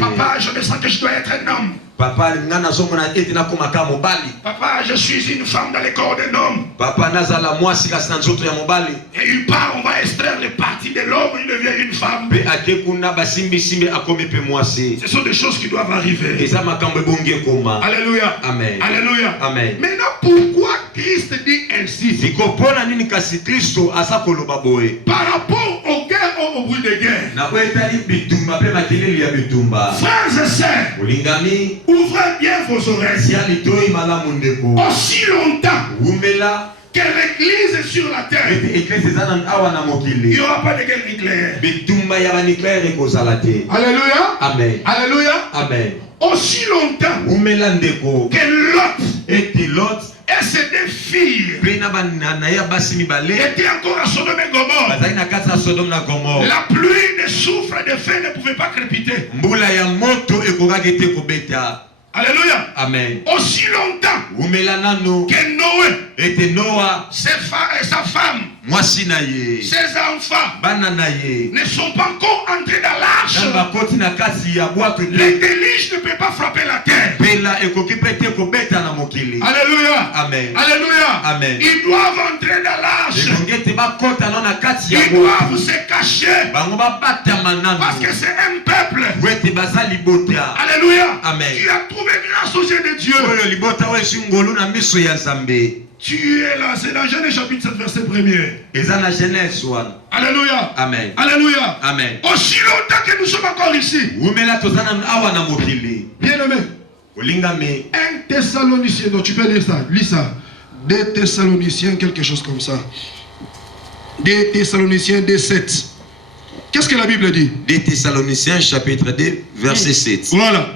Papa, je me sens que je dois être un homme. Papa, ngana zomona ete na komaka mobali. Papa, je suis une femme dans les corps d'un homme. Papa, nazala mwasi kasi na nzoto ya mobali. Et il part, on va extraire les parties de l'homme, il devient une femme. Pe akekuna basimbi simbi akomi pe mwasi. Ce sont des choses qui doivent arriver. Eza makambo ebongi koma. Alléluia. Amen. Alléluia. Amen. Maintenant, pourquoi Christ dit ainsi? Sikopona nini kasi Kristo asa koloba boye. Par rapport aux guerres, au bruit de guerre. Na kwetali bitumba pe makelele ya bitumba. Frères et sœurs, Ulingami ouvrez bien vos oreilles. siali toi malamu ndeko. Aussi longtemps Umela que l'église est sur la terre, ete eklesi zana awa na il n'y mokili. aura pas de guerre nucléaire. Bitumba ya banucléaire ekozala te. Alléluia. Amen. Alléluia. Amen. Aussi longtemps Umela ndeko que Lot ete Lot et ses deux filles pe na banana ya basi mibale étaient encore à Sodome et Gomorrhe. bazali na kati ya Sodome na Gomorre. La pluie de soufre et de feu ne pouvait pas crépiter. Mbula ya moto ekokaki te kobeta. Alléluia. Amen. Aussi longtemps Umela nano que Noé, ete Noa sa femme, mwasi na ye ses enfants bana na ye ne sont pas encore entrés dans l'arche. na bakoti na kati ya bwato Le te déluge ne peut pas frapper la terre. pela ekoki pe te kobeta na mokili. Alléluia. Amen. Alléluia. Amen. Ils doivent entrer dans l'arche. ekongi ete bakota no na kati ya Ils doivent se cacher bango babatama parce nano que c'est un peuple. po ete baza libota. Alléluia. Amen. Tu as trouvé grâce aux yeux de Dieu. oyo libota oyo esi ngolu na miso ya Nzambe. Tu es là, c'est dans Genèse chapitre 7 verset 1er. eza na Genèse wana. Alléluia. Amen. Alléluia. Amen. Aussi longtemps que nous sommes encore ici. umela toza na awa na mokili. Bien-aimé, olingami 1 Thessaloniciens, donc tu peux lire ça, lis ça. 2 Thessaloniciens, quelque chose comme ça. 2 Thessaloniciens 2:7. Qu'est-ce que la Bible dit? 2 Thessaloniciens chapitre 2 verset 7. Voilà.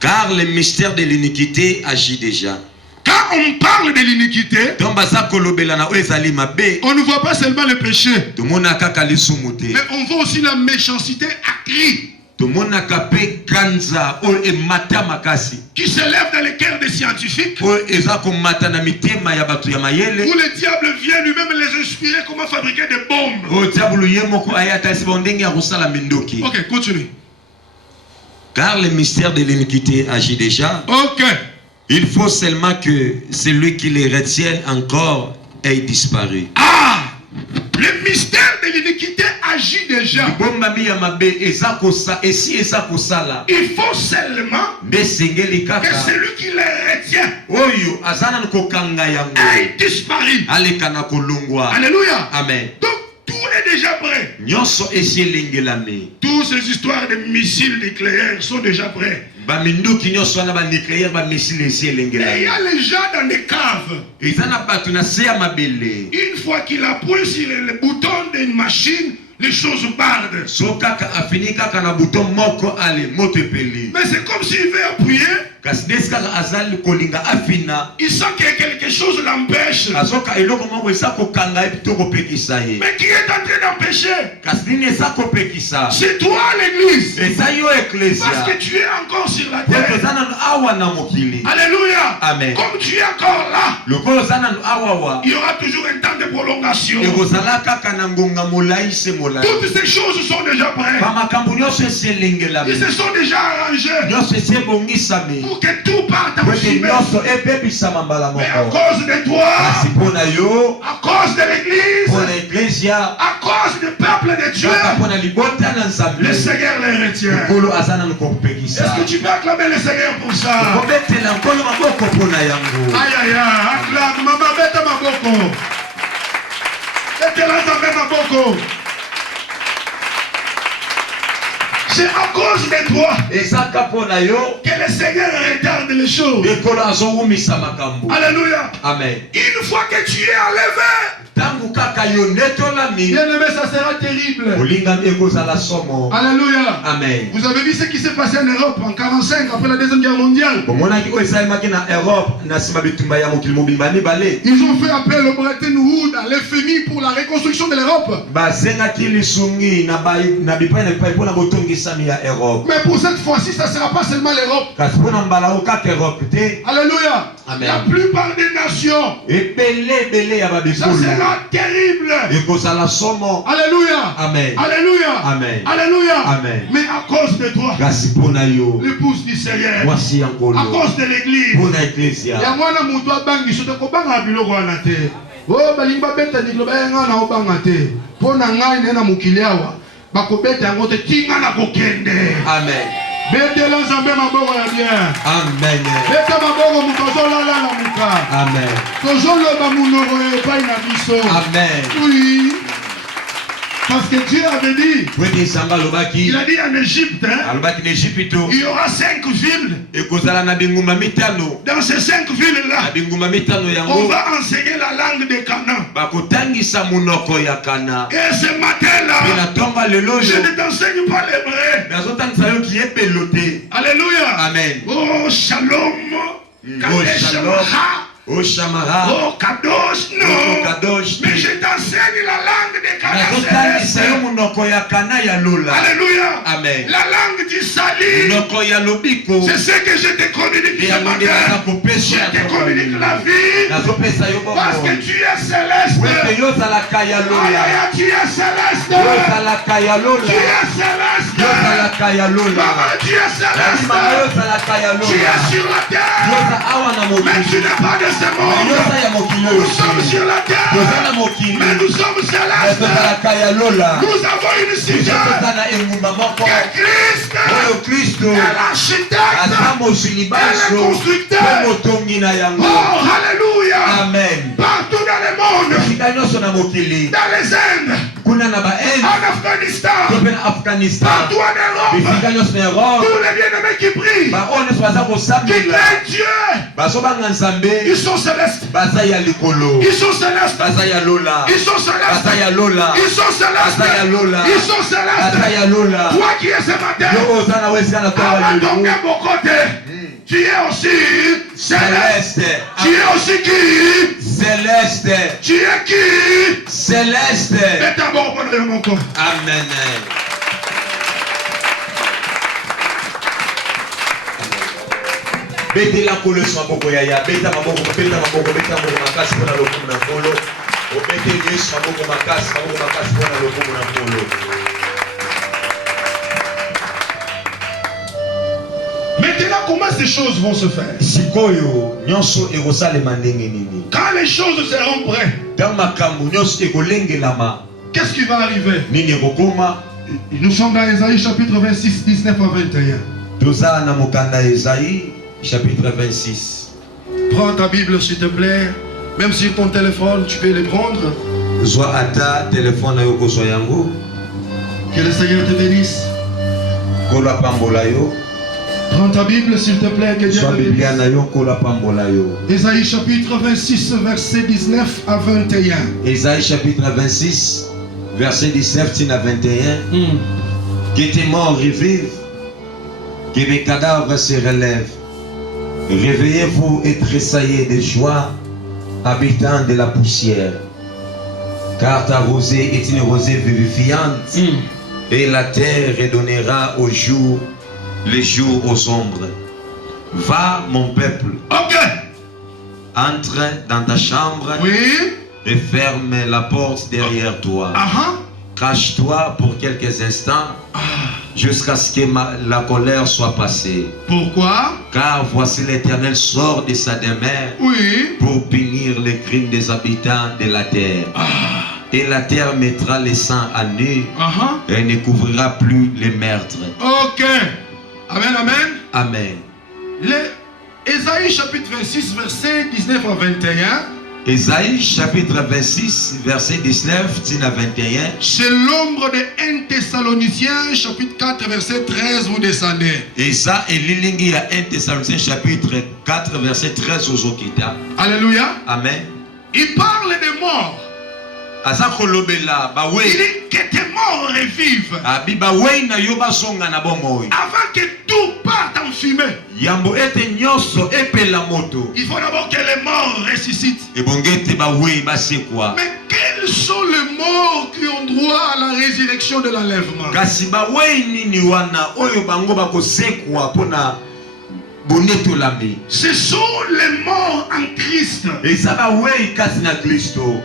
Car le mystère de l'iniquité agit déjà. Quand on parle de l'iniquité, Donc baza kolobela na oyo ezali mabe. on ne voit pas seulement le péché, Tomona kaka lisumu te. mais on voit aussi la méchanceté accrue Tomona kape kanza oyo emata makasi. qui s'élève dans les cœurs des scientifiques, Oyo eza komata na mitema ya bato ya mayele. où le diable vient lui-même les inspirer comment fabriquer des bombes. Oyo diabolo ye moko ayata esi ndenge ya kosala mindoki. Ok, continue. Car le mystère de l'iniquité agit déjà. Ok. Il faut seulement que celui qui les retienne encore ait disparu. Ah, le mystère de l'iniquité agit déjà. Bombami ya mabe eza kosa esi eza kosala. Il faut seulement Nde sengeli que kaka. celui qui les retient Oyo azana kokanga yango. ait disparu. Aleka na kolongwa. Alléluia. Amen. Donc tout est déjà prêt. Nyonso esi elengelami. Toutes ces histoires de missiles nucléaires sont déjà prêts. Baminduki nyonso wana ba nucléaire ba missile esi Et il y elengelami. a les gens dans des caves. Eza na bato na se ya mabele. Une fois qu'il appuie sur le bouton d'une machine, les choses bardent. So kaka afini kaka na bouton moko ale moto epeli. Mais c'est comme s'il veut appuyer, Kasi desi kaka azali kolinga afina. il sent que quelque chose l'empêche. Azoka eloko moko eza kokanga ye to kopekisa ye. Mais qui est en train d'empêcher? Kasi nini eza kopekisa? C'est toi l'église. Eza yo Parce eklesia. que tu es encore sur la Po terre. toza nanu awa na mokili. Alléluia. Amen. Comme tu es encore là, Lokolo oza nanu awawa. il y aura toujours un temps de prolongation. Ekozala kaka na ngonga molai se molai. Toutes ces choses sont déjà prêtes. Bamakambo nyonso esi elengelami. Ils se sont déjà arrangés Nyonso esi ebongisami. pour que tout parte en Po ete fumée. nyonso ebebisama mbala Mais à moko. cause de toi, Kasi mpo na yo, à cause de l'église, mpo na eklesia, à cause du peuple de Dieu, kaka mpo na libota na Nzambe. le Seigneur les retient. Nkolo aza nanu Est-ce kopekisa. que tu peux acclamer le Seigneur pour ça? Kobetela nkolo maboko mpo na yango. Aïe aïe aïe, acclame, maman, bête ma boko. Bête la Nzambe ma boko. C'est à cause de toi Ezaka mpo na yo, que le Seigneur retarde les choses. ekolo azowumisa makambo. Alléluia. Amen. Une fois que tu es enlevé, Tangu kaka yo netolami, bien-aimé, ça sera terrible. olingami ekozala somo. Alléluia. Amen. Vous avez vu ce qui s'est passé en Europe en 1945, après la Deuxième Guerre mondiale? Bomonaki oyo esalemaki na Europe na nsima bitumba ya mokili mobimba mibale. Ils ont fait appel au Bretton Woods, à l'FMI pour la reconstruction de l'Europe. Bazengaki lisungi na bipai na bipai mpona botongisami ya Europe. Mais pour cette fois-ci, ça ne sera pas seulement l'Europe. Kasi mpona mbala oyo kaka Europe te. Alléluia. Amen. La plupart des nations, Ebele ya ça babikolo. sera sera terrible. Alléluia. Amen. Alléluia. Amen. Alléluia. Amen. Mais à cause de toi, l'épouse du Seigneur, à cause de l'église, il y a moi qui bangi soto ko banga biloko wana te. Oh balingi babeta diklo bayenga na obanga te. Pona ngai na mukili awa bakobeta yango te tinga na kokende. Amen. Betela nzambe maboko ya bien. Amen. Beta maboko mutozo lala na muka. Amen. Tozo loba munoko epai na biso. Amen. Oui. Parce que Dieu avait dit, il a dit en Égypte, il y aura 5 villes. Dans ces 5 villes-là, on va enseigner la langue de Canaan. Et ce matin-là, je ne t'enseigne pas l'hébreu. Alléluia. Amen. Oh, shalom. Oh, shalom. Oh Shamara, oh Kadosh, non. Oh Kadosh, mais je t'enseigne la langue des Canaan célestes. Alléluia. Amen. La langue du salut. C'est ce que je te communique ce matin. Je te communique la vie. Parce que tu es céleste. Alléluia, tu es céleste. Tu es céleste. Maman, tu es céleste. Tu es sur la terre. Mais tu n'es pas de ce monde. Nous sommes sur la terre, mais nous sommes célestes. Nous avons une cité que Christ est l'architecte et le constructeur. Oh, alléluia. Amen. Partout dans le monde, dans les Indes, en Afghanistan, partout en Europe, tous les bien-aimés qui prient, qui craignent Dieu, ils sont célestes. Ils sont célestes. Ils sont célestes. Ils sont célestes. Ils sont célestes. Toi qui es ce matin, avant ton côté, tu es aussi céleste. Tu es aussi qui? Céleste. Tu es qui? Céleste. Et d'abord, mon corps. Amen. Bete la kolo so maboko ya beta maboko makasi pona lokumu na kolo o bete yesu maboko makasi pona lokumu na kolo. Maintenant, comment ces choses vont se faire? Sikoyo nyonso ekosalema ndenge nini? Quand les choses seront prêtes, dans makambo nyonso ekolengelama, qu'est-ce qui va arriver? Nini ekokoma? Nous sommes dans Ésaïe chapitre 26, 19 à 21. Toza na mokanda Ésaïe chapitre 26. Prends ta Bible s'il te plaît. Même sur ton téléphone, tu peux les prendre. Zwa ata téléphone na yoko so yango. Que le Seigneur te bénisse. Kola pambola yo. Prends ta Bible s'il te plaît. Que Dieu te bénisse. Na yo kola pambola yo. Ésaïe chapitre 26, verset 19 à 21. Ésaïe chapitre 26, verset 19 à 21. Que tes morts revivent, que mes cadavres se relèvent. Réveillez-vous et tressaillez de joie, habitants de la poussière. Car ta rosée est une rosée vivifiante, et la terre redonnera au jour les jours aux ombres. Va, mon peuple, entre dans ta chambre et ferme la porte derrière toi. Cache-toi pour quelques instants jusqu'à ce que la colère soit passée. Pourquoi? Car voici l'Éternel sort de sa demeure pour punir les crimes des habitants de la terre. Et la terre mettra les sangs à nu et ne couvrira plus les meurtres. Ok. Amen, amen. Amen. Ésaïe chapitre 26, verset 19 à 21. Ésaïe chapitre 26, verset 19 à 21. C'est l'ombre de 1 Thessaloniciens chapitre 4, verset 13, vous descendez. Et ça, et l'illingi à 1 Thessaloniciens chapitre 4, verset 13 aux Okita. Alléluia. Amen. Il parle des morts. Il dit que tes morts revivent. Avant que tout parte en fumée, il faut d'abord que les morts ressuscitent. Mais quels sont les morts qui ont droit à la résurrection de l'enlèvement? Ce sont les morts en Christ.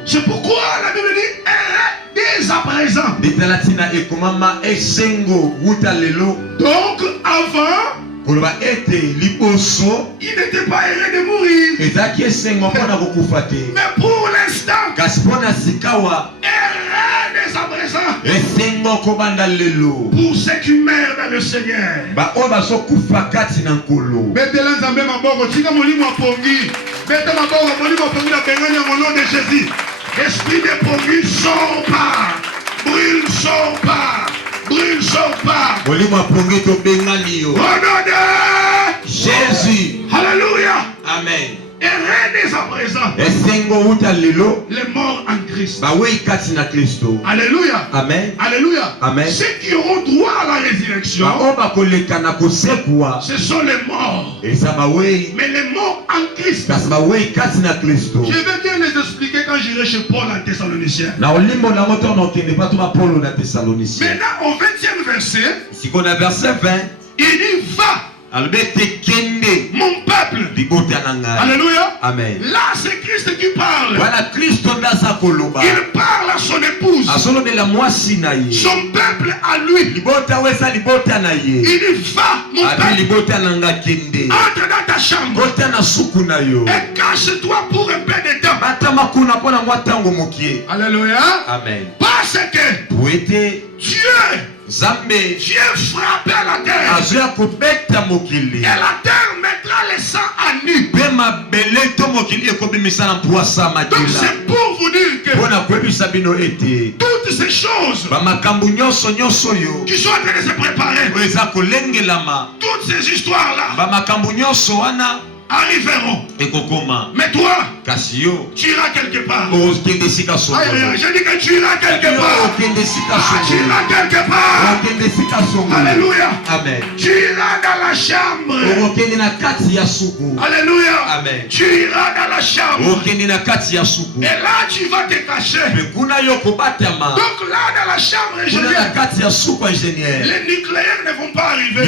C'est pourquoi la Bible dit dès à présent. Donc avant, il n'était pas heureux de mourir. Mais pour l'instant, heureux dès à présent. Pour ceux qui meurent dans le Seigneur. Esprit de Pongi, sors pas. Brûle, sors pas. Brûle, sors pas. Au nom de Jésus. Alléluia. Amen. Et dès à présent, les morts en Christ. Alléluia. Amen. Alléluia. Amen. Ceux qui auront droit à la résurrection, ce sont les morts. Mais les morts en Christ. Je vais bien les expliquer quand j'irai chez Paul en Thessaloniciens. Maintenant, au 20e verset, il dit va. Mon peuple. Alléluia. Amen. Là, c'est Christ qui parle. Il parle à son épouse. Son peuple à lui. Il dit va, mon peuple. Entre dans ta chambre. Et cache-toi pour un peu de temps. Alléluia. Amen. Parce que Dieu frappé à la terre. Et la terre mettra les sangs à nu. Donc c'est pour vous dire que toutes ces choses qui sont en train de se préparer, toutes ces histoires-là arriveront. Mais toi, tu iras quelque part. Je dis que tu iras quelque part. Tu iras quelque part. Alléluia. Amen. Tu iras dans la chambre. Alléluia. Amen. Tu iras dans la chambre. Et là tu vas te cacher. Donc là dans la chambre, les nucléaires ne vont pas arriver.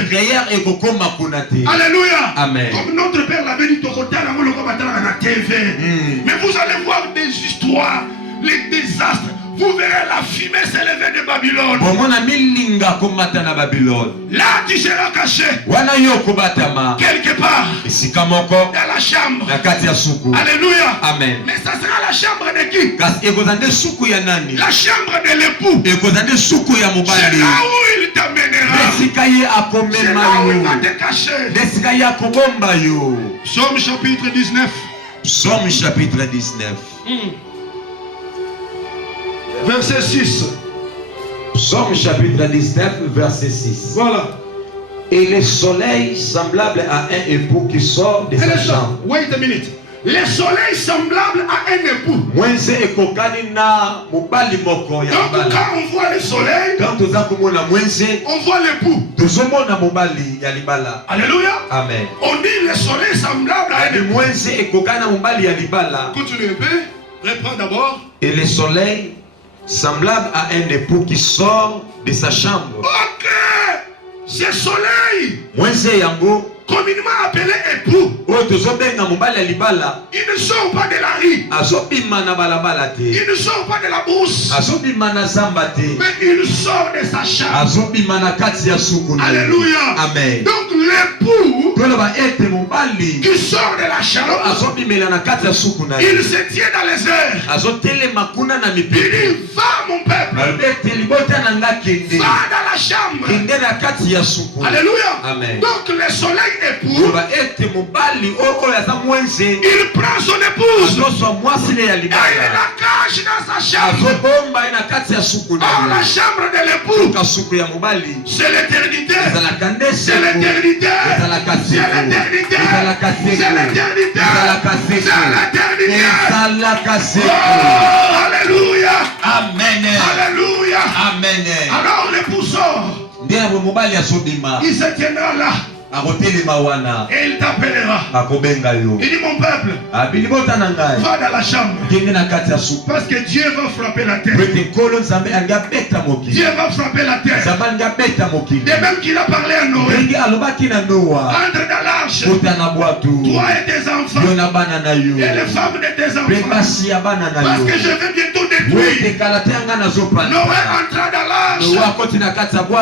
Alléluia. Amen. Comme notre Père l'avait dit, mais vous allez voir des histoires, les désastres. Vous verrez la fumée s'élever de Babylone. Là tu seras caché. Quelque part. Dans la chambre. Alléluia. Amen. Mais ça sera la chambre de qui? La chambre de l'époux. C'est là où il t'amènera. C'est là où il va te cacher. Psaume chapitre 19. Psaume chapitre 19. Verset 6. Psaume chapitre 19, verset 6. Voilà. Et le soleil semblable à un époux qui sort de sa chambre. Wait a minute. Le soleil semblable à un époux. Donc quand on voit le soleil, on voit l'époux. Alléluia. Amen. On dit le soleil semblable à un époux. Continue un peu. Reprends d'abord. Et le soleil semblable à un époux qui sort de sa chambre. Ok. Ce soleil, communément appelé époux, il ne sort pas de la rue. Il ne sort pas de la brousse. Mais il sort de sa chambre. Alléluia. Amen. Donc l'époux qui sort de la chambre, il se tient dans les airs. Il dit va mon peuple. Va dans la chambre. Alléluia. Amen. Donc le soleil époux, il prend son épouse et il la cache dans sa chambre. Or la chambre de l'époux, c'est l'éternité. C'est l'éternité. C'est l'éternité. C'est l'éternité. C'est l'éternité. Oh, alléluia. Amen. Alléluia. Amen. Alors l'époux sort. Il se tiendra là. Et il t'appellera. Il dit mon peuple, va dans la chambre. Parce que Dieu va frapper la terre. Dieu va frapper la terre. Et même qu'il a parlé à Noé. Entre dans l'arche. Toi et tes enfants. Et les femmes de tes enfants. Parce que je vais bientôt détruire. Noé entra dans l'arche.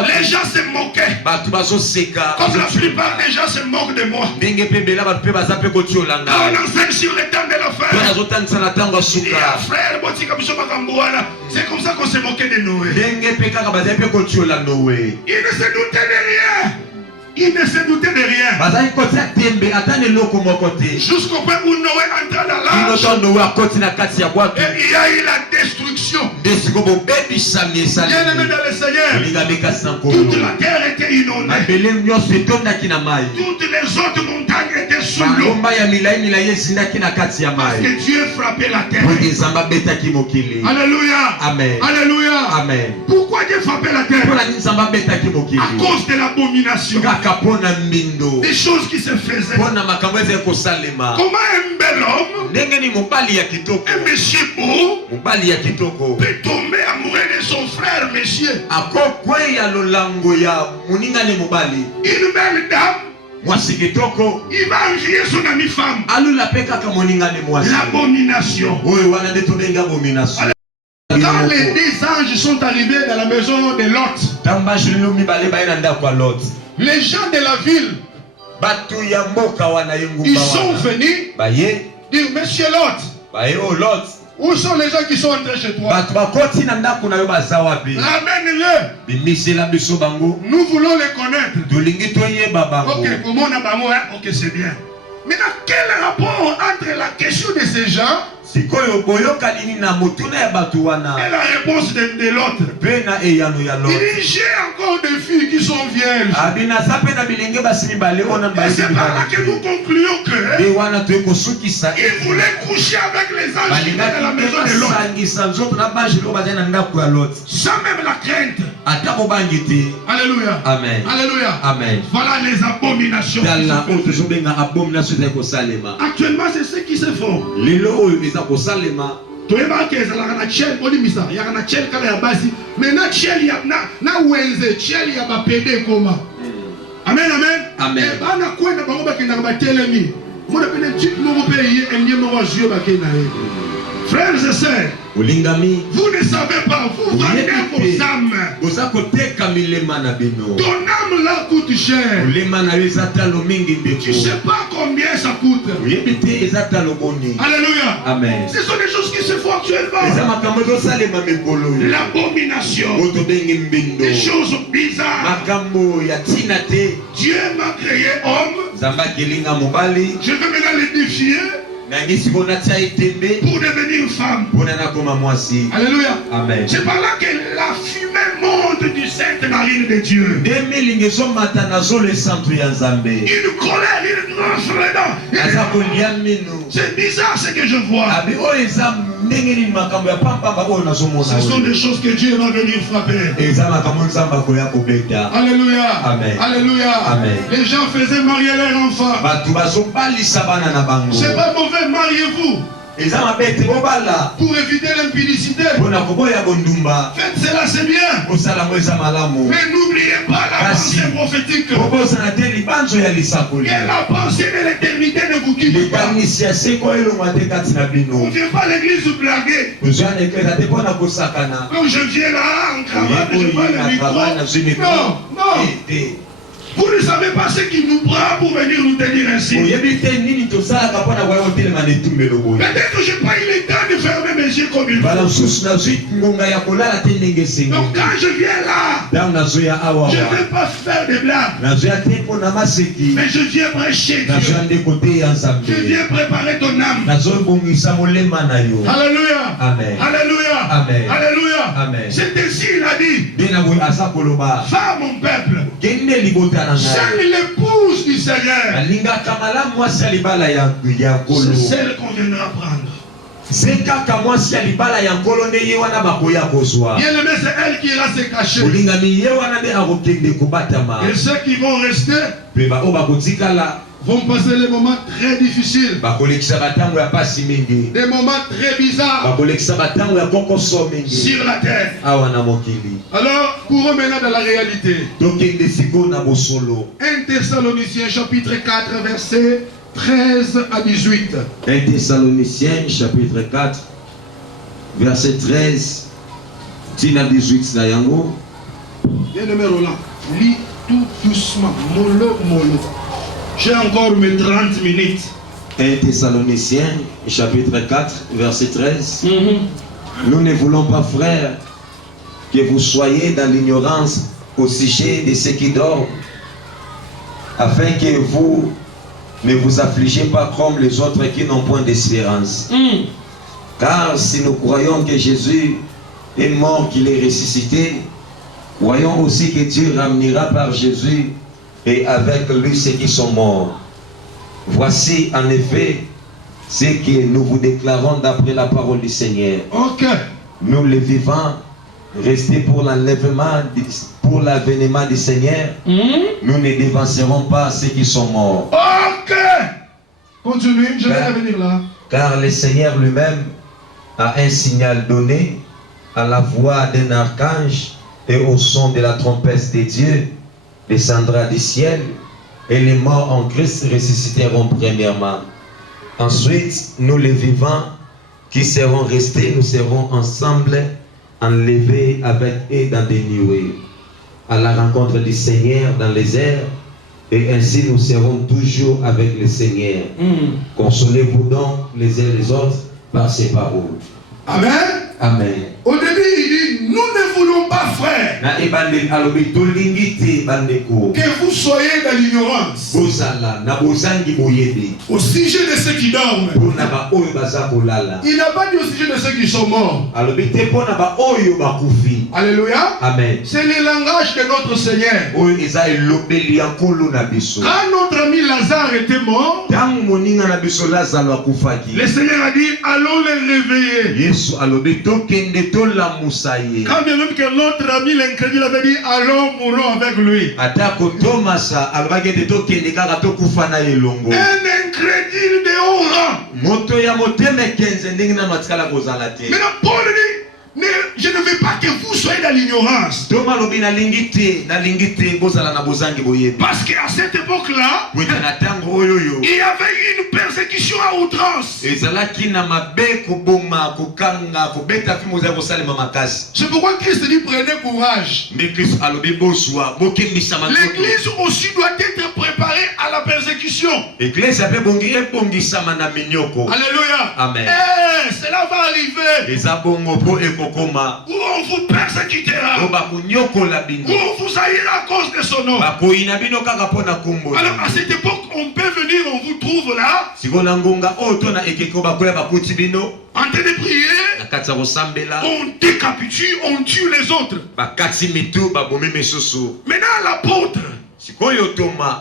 Les gens se moquaient. Comme la plupart des gens se moquent de moi. Quand on enseigne sur le temps de la fin. Il y a frère, c'est comme ça qu'on se moquait de Noé. Il ne se doutait de rien. Il ne se doutait de rien. Jusqu'au point où Noé entra dans l'arche. Et il y a eu la destruction. Bien aimé dans le Seigneur. Toute la terre était inondée. Toutes les autres montagnes étaient sous l'eau. Parce que Dieu frappait la terre. Alléluia. Amen. Alléluia. Amen. Pourquoi Dieu frappait la terre? À cause de l'abomination. Des choses qui se faisaient. Comment un bel homme, un monsieur beau, peut tomber amoureux de son frère, monsieur. Une belle dame, il va envier son ami femme. L'abomination. Quand les 10 anges sont arrivés dans la maison de Lot, les gens de la ville, ils sont venus dire, Monsieur Lot, où sont les gens qui sont entrés chez toi? Ramène-le. Nous voulons les connaître. Ok, comment on a ok, c'est bien. Maintenant, quel rapport entre la question de ces gens et la réponse de l'autre? Il dit, j'ai encore des filles qui sont vierges. Et c'est par là que nous concluons que il voulait coucher avec les anges qui étaient dans la maison de l'autre. Sans même la crainte. Alléluia. Amen. Alléluia. Amen. Voilà les abominations. Actuellement, c'est ce qui se font. Toyeba ke ezalaka na chel olimisa ya na chel kala ya basi maintenant chel ya na wenze chel ya ba pede koma. Amen amen. Amen. E bana kwenda bango bakenda ba telemi mona pene type moko pe ye enye moko jio bakena ye. Frères et sœurs, vous ne savez pas, vous vendez vos âmes. Ton âme là coûte cher. Tu ne sais pas combien ça coûte. Alléluia. Amen. Ce sont des choses qui se font actuellement. L'abomination. Des choses bizarres. Dieu m'a créé homme. Je veux maintenant les défier pour devenir femme. Alléluia. Amen. C'est par là que la fumée monte du Sainte Marine de Dieu. Une colère, une ronflement. C'est bizarre ce que je vois. Ce sont des choses que Dieu va venir frapper. Alléluia. Amen. Alléluia. Amen. Les gens faisaient marier leurs enfants. C'est pas mauvais. Mariez-vous pour éviter l'impudicité. Faites cela, c'est bien. Mais n'oubliez pas la pensée prophétique. Que la pensée de l'éternité ne vous quitte pas. On ne vient pas à l'église blaguer. Quand je viens là en cravate, je prends le micro. Non, non. Vous ne savez pas ce qui nous prend pour venir nous tenir ainsi. Peut-être que je prends le temps de fermer mes yeux comme il faut. Donc quand je viens là, je ne vais pas faire des blagues. Mais je viens prêcher Dieu. Je viens préparer ton âme. Alléluia. Amen. Alléluia. Amen. Alléluia. Amen. C'est ainsi il a dit. Va mon peuple. Seule l'épouse du Seigneur. C'est celle qu'on viendra prendre. c'est elle qui ira se cacher. Et ceux qui vont rester vont passer des moments très difficiles, des moments très bizarres sur la terre. Alors, courons maintenant dans la réalité. 1 Thessaloniciens chapitre 4 verset 13 à 18. 1 Thessaloniciens chapitre 4 verset 13 à 18. Bien-aimé Roland, lis tout doucement, mollo. J'ai encore mes 30 minutes. 1 Thessaloniciens chapitre 4 verset 13. Nous ne voulons pas, frères, que vous soyez dans l'ignorance au sujet de ceux qui dorment, afin que vous ne vous affligez pas comme les autres qui n'ont point d'espérance. Car si nous croyons que Jésus est mort, qu'il est ressuscité, croyons aussi que Dieu ramènera par Jésus et avec lui ceux qui sont morts. Voici en effet ce que nous vous déclarons d'après la parole du Seigneur. Nous les vivants, restés pour l'enlèvement, pour l'avènement du Seigneur, nous ne dévancerons pas ceux qui sont morts. Continue, je vais revenir là. Car le Seigneur lui-même a un signal donné à la voix d'un archange et au son de la trompette de Dieu descendra du ciel, et les morts en Christ ressusciteront premièrement. Ensuite, nous les vivants qui serons restés, nous serons ensemble enlevés avec eux dans des nuées, à la rencontre du Seigneur dans les airs, et ainsi nous serons toujours avec le Seigneur. Consolez-vous donc les uns les autres par ces paroles. Amen. Amen. Au début, il dit, nous ne voulons pas, frères, que vous soyez dans l'ignorance au sujet de ceux qui dorment. Il n'a pas dit au sujet de ceux qui sont morts. Alléluia. Amen. C'est le langage de notre Seigneur. Quand notre ami Lazare était mort, le Seigneur a dit, allons les réveiller. Quand bien même que notre ami l'incrédule avait dit, allons mourons avec lui. Un incrédule de haut rang. Maintenant Paul dit, je ne veux pas que vous soyez dans l'ignorance. Parce qu'à cette époque-là, il y avait une persécution à outrance. C'est pourquoi Christ dit prenez courage. L'église aussi doit être préparée à la persécution. Alléluia. Amen. Cela va arriver. Où on vous persécutera, où on vous haïra à cause de son nom. Alors à cette époque, on peut venir, on vous trouve là, en train de prier, on décapitule, on tue les autres. Maintenant l'apôtre,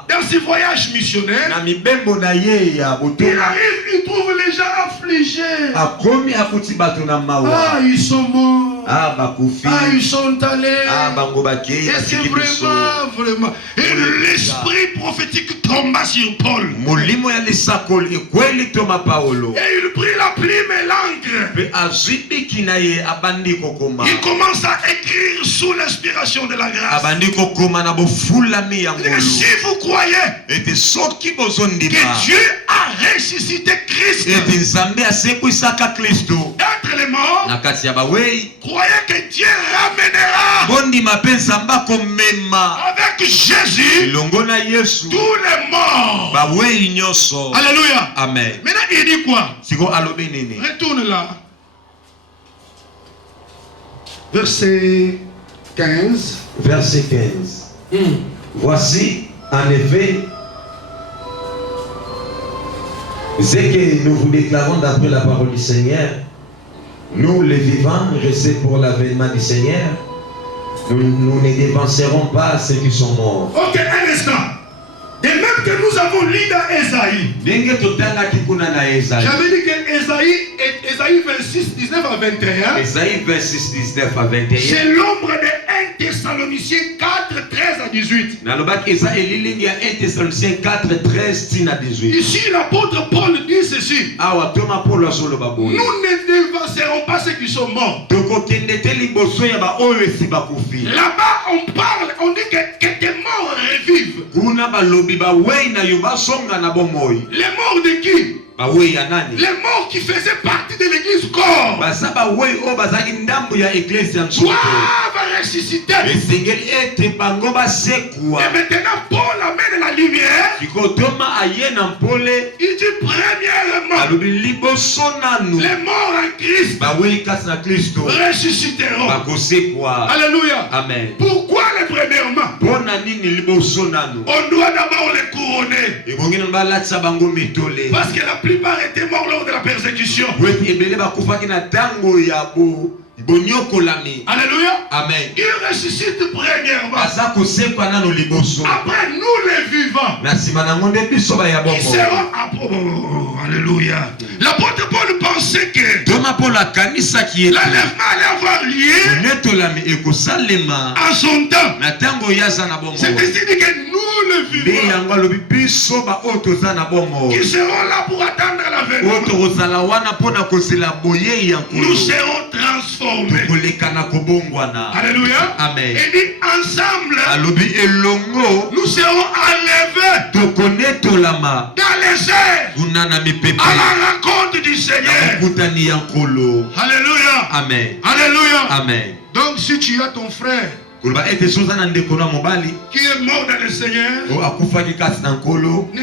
dans ses voyages missionnaires, il arrive, il trouve les gens affligés. Ils sont morts. Ils sont allés. Est-ce que vraiment, et l'esprit prophétique tomba sur Paul. Et il prit la plume et l'encre. Il commence à écrire sous l'inspiration de la grâce. Si vous croyez que Dieu a ressuscité Christ d'entre les morts, croyez que Dieu ramènera avec Jésus tous les morts. Alléluia. Amen. Maintenant il dit quoi? Retourne là. Verset 15. Verset 15. Voici, en effet, ce que nous vous déclarons d'après la parole du Seigneur. Nous, les vivants, restés pour l'avènement du Seigneur, nous ne dévancerons pas ceux qui sont morts. Ok, un instant. De même que nous avons lu dans Ésaïe. J'avais dit que Ésaïe 26, 19 à 21. Ésaïe 26, 19 à 21. C'est l'ombre de 1 Thessaloniciens 4, 13 à 18. Ici, l'apôtre Paul dit ceci. Nous ne dévasserons pas ceux qui sont morts. Là-bas, on parle, on dit que tes morts revivent. Les morts de qui? Les morts qui faisaient partie de l'église corps doivent ressusciter. Et maintenant, Paul amène la lumière. Il dit premièrement, les morts en Christ ressusciteront. Alléluia. Amen. Pourquoi les premièrement? On doit d'abord les couronner. Parce que la plupart étaient morts lors de la persécution. Alléluia. Amen. Il ressuscite premièrement. Après nous les vivants, ils seront. Alléluia. L'apôtre Paul pensait que l'enlèvement allait avoir lieu en son temps. C'est ainsi que nous les vivants, qui seront là pour attendre la venue, nous serons transformés. Alléluia. Amen. Et dit ensemble, nous serons enlevés dans les airs à la rencontre du Seigneur. Alléluia. Amen. Alléluia. Amen. Donc si tu as ton frère qui est mort dans le Seigneur, ne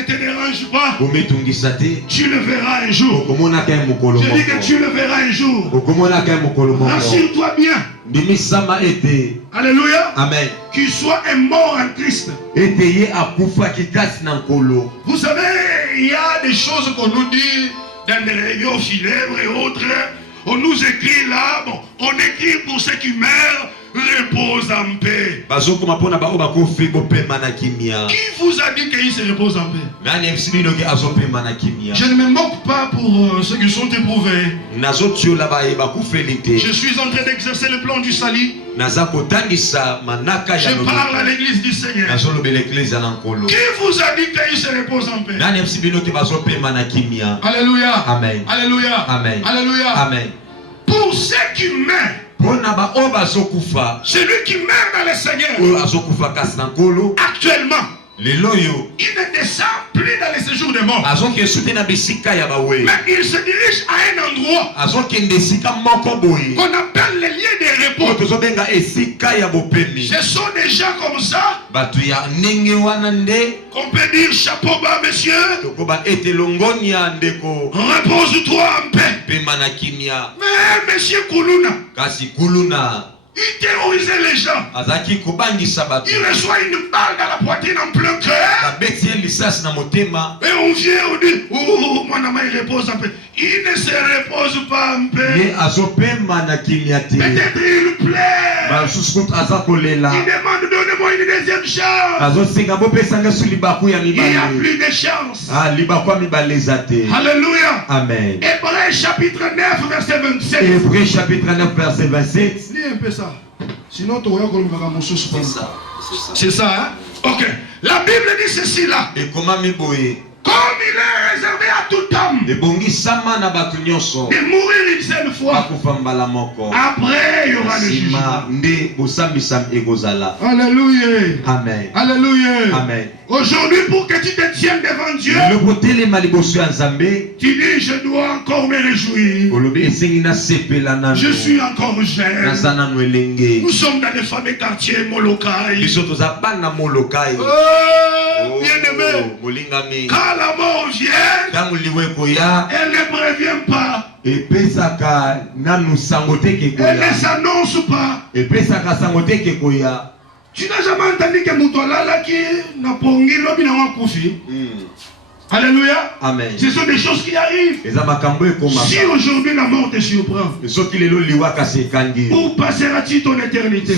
te dérange pas. Tu le verras un jour. Je dis que tu le verras un jour. Rassure-toi bien. Alléluia. Amen. Qu'il soit un mort en Christ. Vous savez, il y a des choses qu'on nous dit dans des réunions funèbres et autres. On nous écrit là, bon, on écrit pour ceux qui meurent, repose en paix. Qui vous a dit qu'ils se reposent en paix? Je ne me moque pas pour ceux qui sont éprouvés. Je suis en train d'exercer le plan du salut. Je parle à l'église du Seigneur. Qui vous a dit qu'ils se reposent en paix? Alléluia. Amen. Alléluia. Amen. Alléluia. Amen. Pour ceux qui meurent, celui qui meurt dans le Seigneur, actuellement, il ne descend plus dans les séjours des morts. Mais il se dirige à un endroit qu'on appelle les lieux de repos. Ce sont des gens comme ça qu'on peut dire chapeau bas, monsieur. Repose-toi en paix. Mais monsieur Koulouna, il terrorisait les gens. Il reçoit une balle dans la poitrine en plein cœur. Et on vient, on dit, oh, mon ami, il repose en paix. Il ne se repose pas en paix. Peut-être il plaît. Il demande, donnez-moi une deuxième chance. Il n'y a plus de chance. Alléluia. Amen. Hébreux chapitre 9, verset 27. Hébreux chapitre 9, verset 27. Lis un peu ça. Sinon, tu vas c'est ça. C'est ça, hein? Ok. La Bible dit ceci là. Et comment comme il est réservé à tout homme de mourir une seule fois, après il y aura le jugement. Alléluia. Amen. Alléluia. Amen. Aujourd'hui, pour que tu te tiennes devant Dieu, tu dis, je dois encore me réjouir. Je suis encore jeune. Nous sommes dans les fameux quartiers Molokai. Bien-aimé, quand la mort vient, elle ne prévient pas. Elle ne s'annonce pas. Tu n'as jamais entendu que Moutouala qui n'a pas eu l'homme dans un coufi. Alléluia. Amen. Ce sont des choses qui arrivent. Si aujourd'hui la mort te surprend, où passeras-tu ton éternité?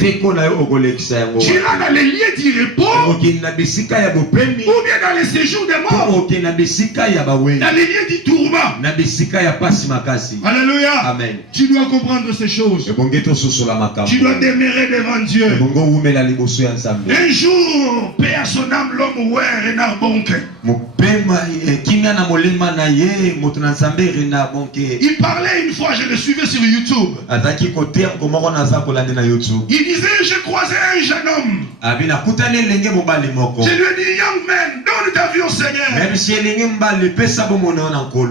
Tu iras dans les lieux du repos, ou bien dans les séjours des morts, dans les lieux du tourment. Alléluia. Amen. Tu dois comprendre ces choses. Tu dois demeurer devant Dieu. Un jour, paix à son âme, l'homme oué, renard bonke. Il parlait une fois, je le suivais sur YouTube. Il disait, je croisais un jeune homme. Je lui ai dit, young man, donne ta vie au Seigneur.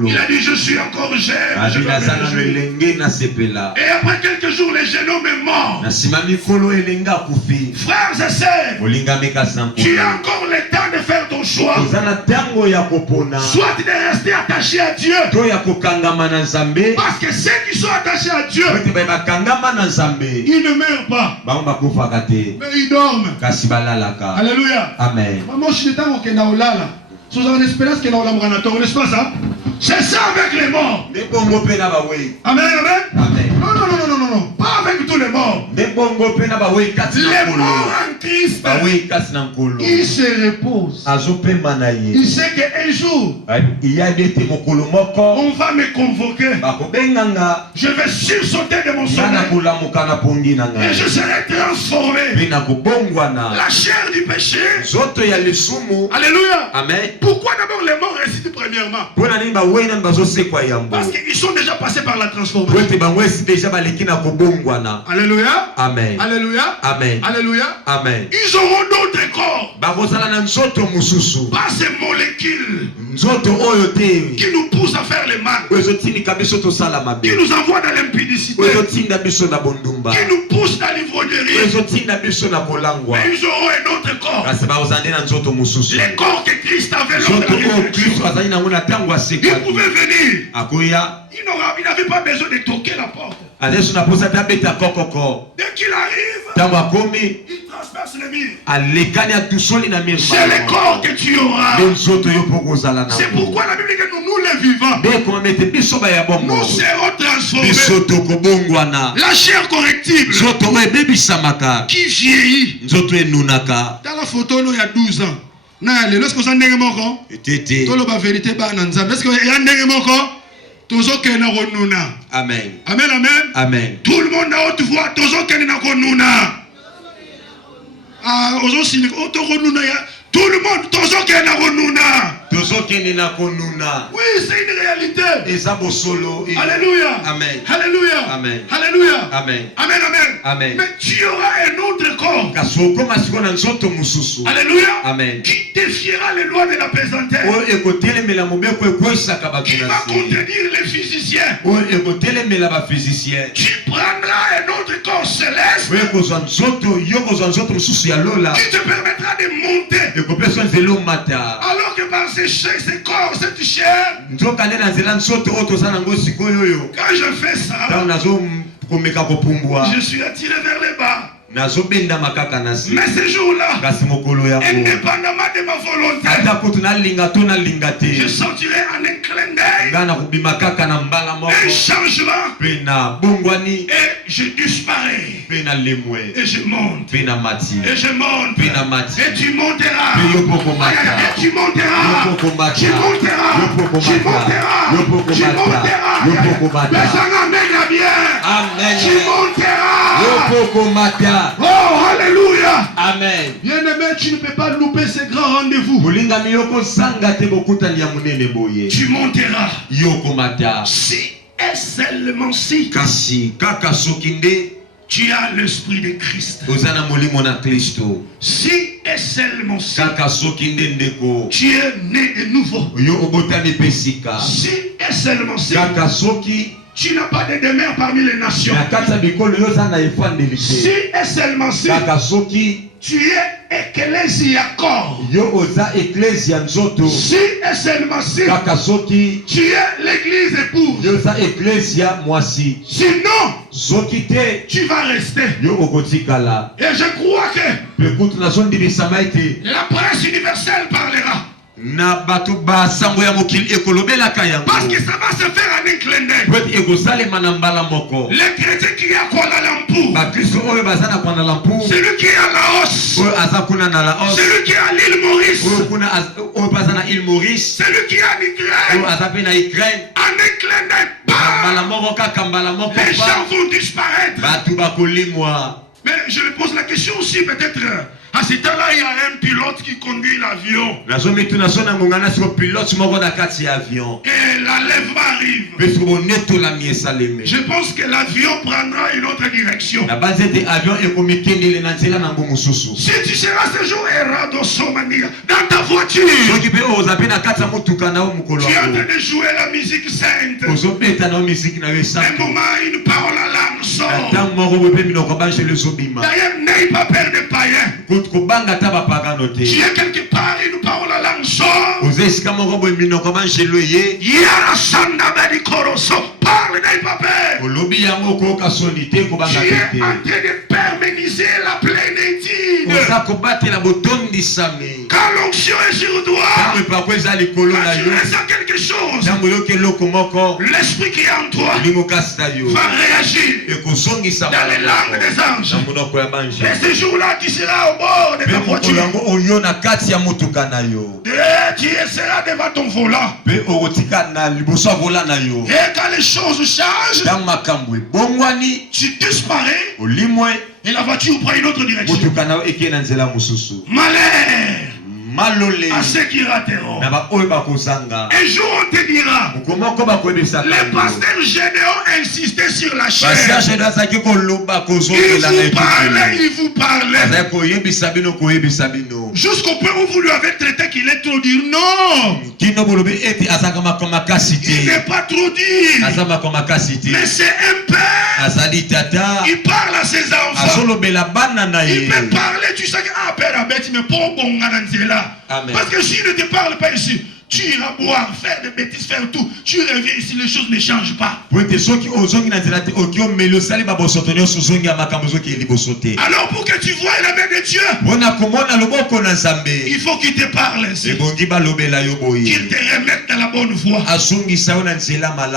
Il a dit, je suis encore jeune. Je dois me réjouir. Et après quelques jours, le jeune homme est mort. Frères et sœurs, tu as encore le temps de faire ton choix. Soit de rester attaché à Dieu. Parce que ceux qui sont attachés à Dieu, ils ne meurent pas. Mais ils dorment. Alléluia. Amen. Maman, je suis dans le sous une espérance que nous avons n'est-ce pas ça? C'est ça avec les morts. Amen, amen. Non. Pas avec tous les morts. Les morts en Christ, ils se reposent. Il sait qu'un jour, on va me convoquer. Je vais sursauter de mon sommeil. Et je serai transformé. La chair du péché. Alléluia. Amen. Pourquoi d'abord les morts récitent premièrement? Parce qu'ils sont déjà passés par la transformation. Alléluia. Amen. Alléluia. Amen. Alléluia. Amen. Ils auront d'autres corps. Pas ces molécules qui nous poussent à faire le mal. Qui nous envoient dans l'impudicité. Qui nous poussent dans l'ivrognerie. Mais ils auront un autre corps. Les corps que Christ avait lors de la résurrection. Il pouvait venir. Il n'avait pas besoin de toquer la porte. Dès qu'il arrive, il transperce le mur. C'est le corps que tu auras. C'est pourquoi la Bible dit que nous les vivants, nous serons transformés. La chair correctible qui vieillit. Dans la photo, il y a 12 ans. Lorsque vous avez la vérité, est-ce qu'il y a un Amen. Amen, amen. Amen. Tout le monde a haute voix. Tout le monde, oui, c'est une réalité. Alléluia. Amen. Alléluia. Amen. Alléluia. Amen. Amen, amen. Amen. Mais tu auras un autre corps. Alléluia. Amen. Qui défiera les lois de la pesanteur. Qui va contredire les physiciens. Tu prendras un autre corps céleste. Qui te permettra de monter. Alors que par ce corps, cette chair, quand je fais ça, je suis attiré vers les bas. Mais ce jour-là, indépendamment de ma volonté, je sentirai en un clin d'œil un changement et je disparais et je monte et je monte et tu monteras et tu monteras, tu monteras, tu monteras, tu monteras. Amen. Tu monteras. Oh, alléluia. Amen. Bien-aimé, tu ne peux pas louper ce grand rendez-vous. Tu monteras. Si et seulement si tu as l'esprit de Christ. Si et seulement si tu es né de nouveau. Si et seulement si tu n'as pas de demeure parmi les nations. Si et seulement si tu es ecclésiacor. Si et seulement si tu es l'église épouse. Sinon tu vas rester. Et je crois que la presse universelle parlera. Parce que ça va se faire en un clin d'œil. Les chrétiens qui a Kuala Lumpur, celui qui est à Laos, celui qui est à l'île Maurice, celui qui est en Ukraine, en un clin d'œil, les gens vont disparaître. Mais je me pose la question aussi, peut-être, à ce temps-là, il y a un pilote qui conduit l'avion. Et l'enlèvement arrive. Je pense que l'avion prendra une autre direction. Si tu seras ce jour dans ta voiture, tu es en train de jouer la musique sainte. Un moment, une parole à l'âme sort. D'ailleurs, n'aie pas peur de païens. Tu es quelque part, une parole à l'âme sort. Parle, n'aie pas peur. Tu es en train de perméniser la plénitude. Quand l'onction est sur toi, quand tu ressens quelque chose, l'esprit qui est en toi va réagir dans les langues des anges. Et ce jour-là, tu seras au bord de ta voiture. Tu seras devant ton volant. Et quand les choses changent, tu disparais et la voiture prend une autre direction. Malheur à ceux qui rateront. Un jour on te dira, les pasteurs généraux insistaient sur la chair. Il vous parlait. Jusqu'au point où vous lui avez traité qu'il est trop dur. Non, il n'est pas trop dur. Mais c'est un père. Il parle à ses enfants. Il peut parler, tu sais que père a bête, mais pas bon. Parce que s'il ne te parle pas ici, tu iras boire, faire des bêtises, faire tout. Tu reviens ici, les choses ne changent pas. Alors pour que tu vois la main de Dieu, il faut qu'il te parle ainsi. Qu'il te remette dans la bonne voie.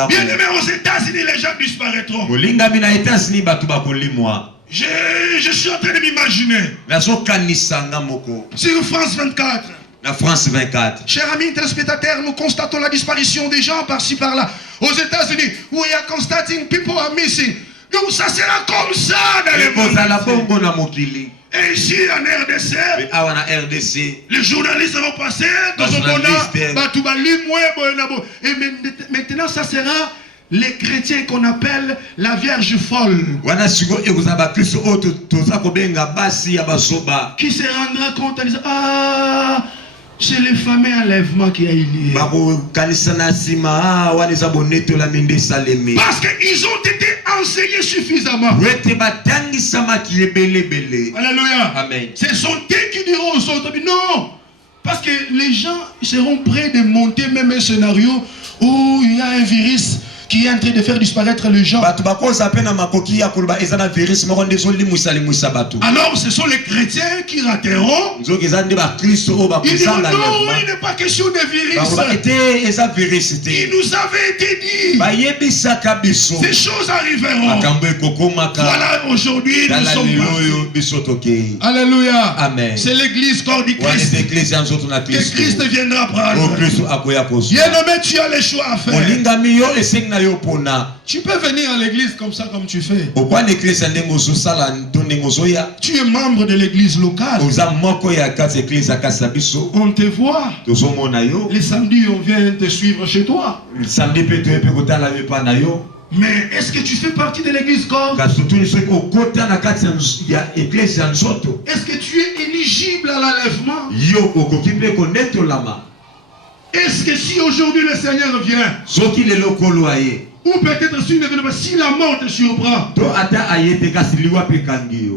Bien aimé, aux États-Unis, les gens disparaîtront. Je suis en train de m'imaginer. Sur France 24. La France 24. Chers amis téléspectateurs, nous constatons la disparition des gens par-ci par-là. Aux États-Unis, we are constating people are missing. Donc ça sera comme ça dans le monde. Et ici en RDC, les journalistes vont passer dans un monde. Et maintenant ça sera les chrétiens qu'on appelle la Vierge folle, qui se rendra compte en disant, ah, c'est le fameux enlèvement qui a eu lieu. Parce qu'ils ont été enseignés suffisamment. Alléluia. Amen. Ce sont eux qui diront aux autres, non. Parce que les gens seront prêts de monter même un scénario où il y a un virus qui est en train de faire disparaître les gens. Alors ce sont les chrétiens qui rateront. Ils diront non, il n'est pas question de virus. Il nous avait été dit, ces choses arriveront. Voilà, aujourd'hui nous sommes partis. Alléluia. Amen. C'est l'église corps du Christ que Christ viendra prendre. Bien-aimé, tu as le choix à faire. Tu peux venir à l'église comme ça, comme tu fais. Tu es membre de l'église locale. On te voit. Les samedis, on vient te suivre chez toi. Mais est-ce que tu fais partie de l'église corps? Est-ce que tu es éligible à l'enlèvement? Est-ce que si aujourd'hui le Seigneur vient, ou peut-être si la mort te surprend,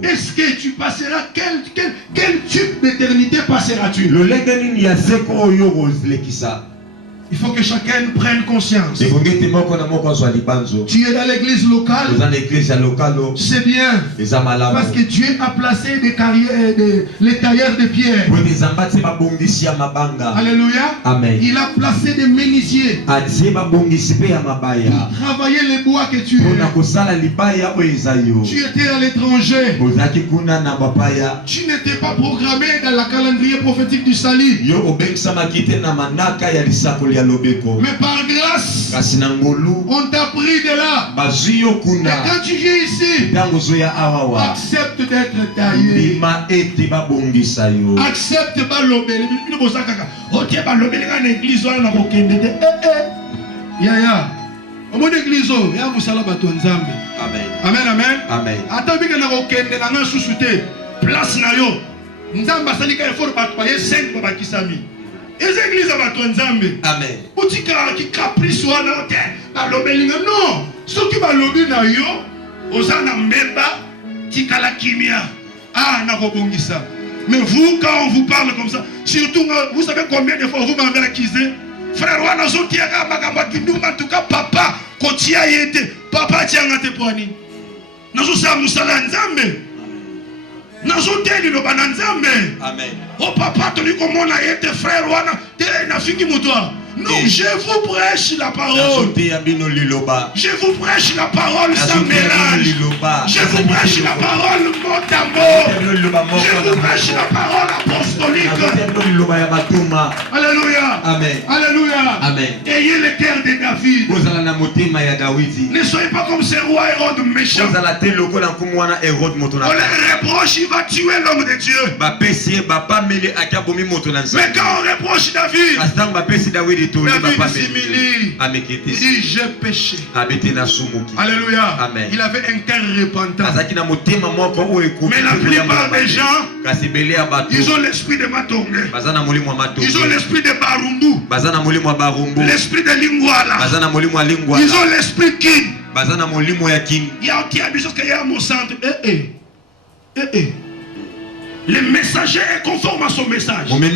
est-ce que tu passeras, quel type d'éternité passeras-tu? Il faut que chacun prenne conscience. Tu es dans l'église locale. C'est bien. Parce que Dieu a placé les tailleurs de pierre. Alléluia. Amen. Il a placé des menuisiers pour travailler les bois que tu es. Tu étais à l'étranger. Tu n'étais pas programmé dans la calendrier prophétique du salut. Mais par grâce, on t'a pris de là. Et quand tu viens ici, accepte d'être taillé. Accepte Yaya, mon église, amen, amen. Amen. Attends, bien que na sous-souté, place na yo. Nzamba salika effort ba payer 5 baba kisami. Les églises à votre nzambe. Amen. Boutika qui caprice wana te ba lobelinga non. Ce qui va lobi na yo, ozana mbeba tikala kimia. Ah na kobongisa. Mais vous quand on vous parle comme ça, surtout vous savez combien de fois vous m'avez accusé? Frère wana zotiaka makamba kinduma tuka papa kotia yete. Papa tianga te poani. Nazo sa musala nzambe. Nazoteli no bananzambe. Amen. Oh papa, tu dis comment on a été frère wana, t'es na fini moto. Non, je vous prêche la parole. Je vous prêche la parole sans mélange. Je vous prêche la parole mot à mot. Je vous prêche la parole apostolique. Alléluia. Amen. Alléluia. Amen. Ayez le cœur de David. Ne soyez pas comme ce roi Hérode méchant. On les reproche, il va tuer l'homme de Dieu. Mais quand on reproche David, David s'humilie. Il dit j'ai péché. Alléluia. Amen. Il avait un cœur repentant. Mais la plupart des gens, ils ont l'esprit de Matonge. Ils ont l'esprit de Barumbu. L'esprit de Lingwala. Ils ont l'esprit King. Il y a des choses qu'il y a à mon centre. Le messager est conforme à son message. Nana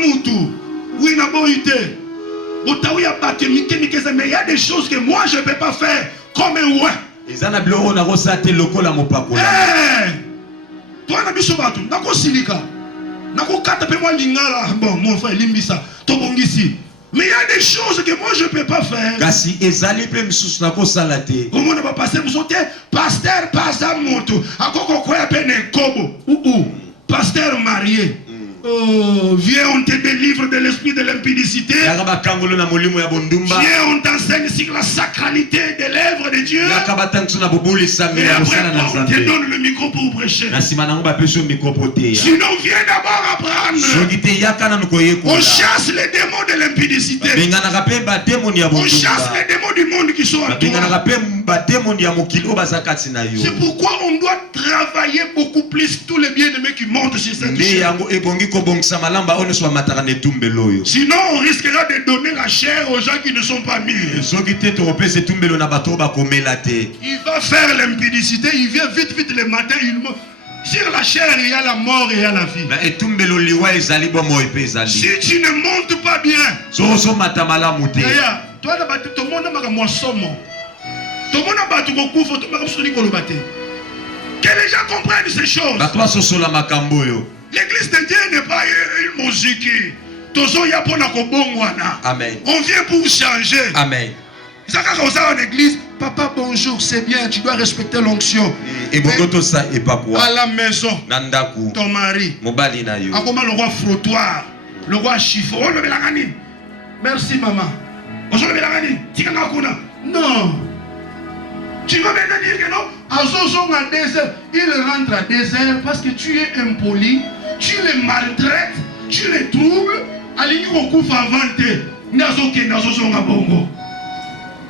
Moutou, oui, n'a pas été. Mais il y a des choses que moi je ne peux pas faire comme un ouais. Toi, n'a pas de n'a pas silika. N'a pas de moi lingala. Bon, mon frère, limbisa. Tobongisi. Mais il y a des choses que moi je ne peux pas faire. Comment on va passer pour sauter? Pasteur, pasteur moto. À quoi quoi appelle un kobo? Pasteur marié. Oh, viens, on te délivre de l'esprit de l'impudicité. Viens, on t'enseigne sur la sacralité des lèvres de Dieu. Et après, on te donne le micro pour prêcher. Sinon, viens d'abord apprendre. On chasse les démons de l'impudicité. On chasse les démons du monde qui sont à toi. C'est pourquoi on doit travailler beaucoup plus tous les bien-aimés qui montent sur cette chaîne. Sinon, on risquera de donner la chair aux gens qui ne sont pas mûrs. Il va faire l'impudicité, il vient vite le matin, sur la chair, il y a la mort et il y a la vie. Si tu ne montes pas bien, toi, tout le monde a que les gens comprennent ces choses. L'église de Dieu n'est pas une musique. Amen. On vient pour changer. Amen. En église, papa bonjour, c'est bien, tu dois respecter l'onction. À la maison, ton mari, comment le roi frottoir, le roi chiffon, merci maman. Non. Tu vas maintenant dire que non, il rentre à désert parce que tu es impoli, tu le maltraites, tu le troubles.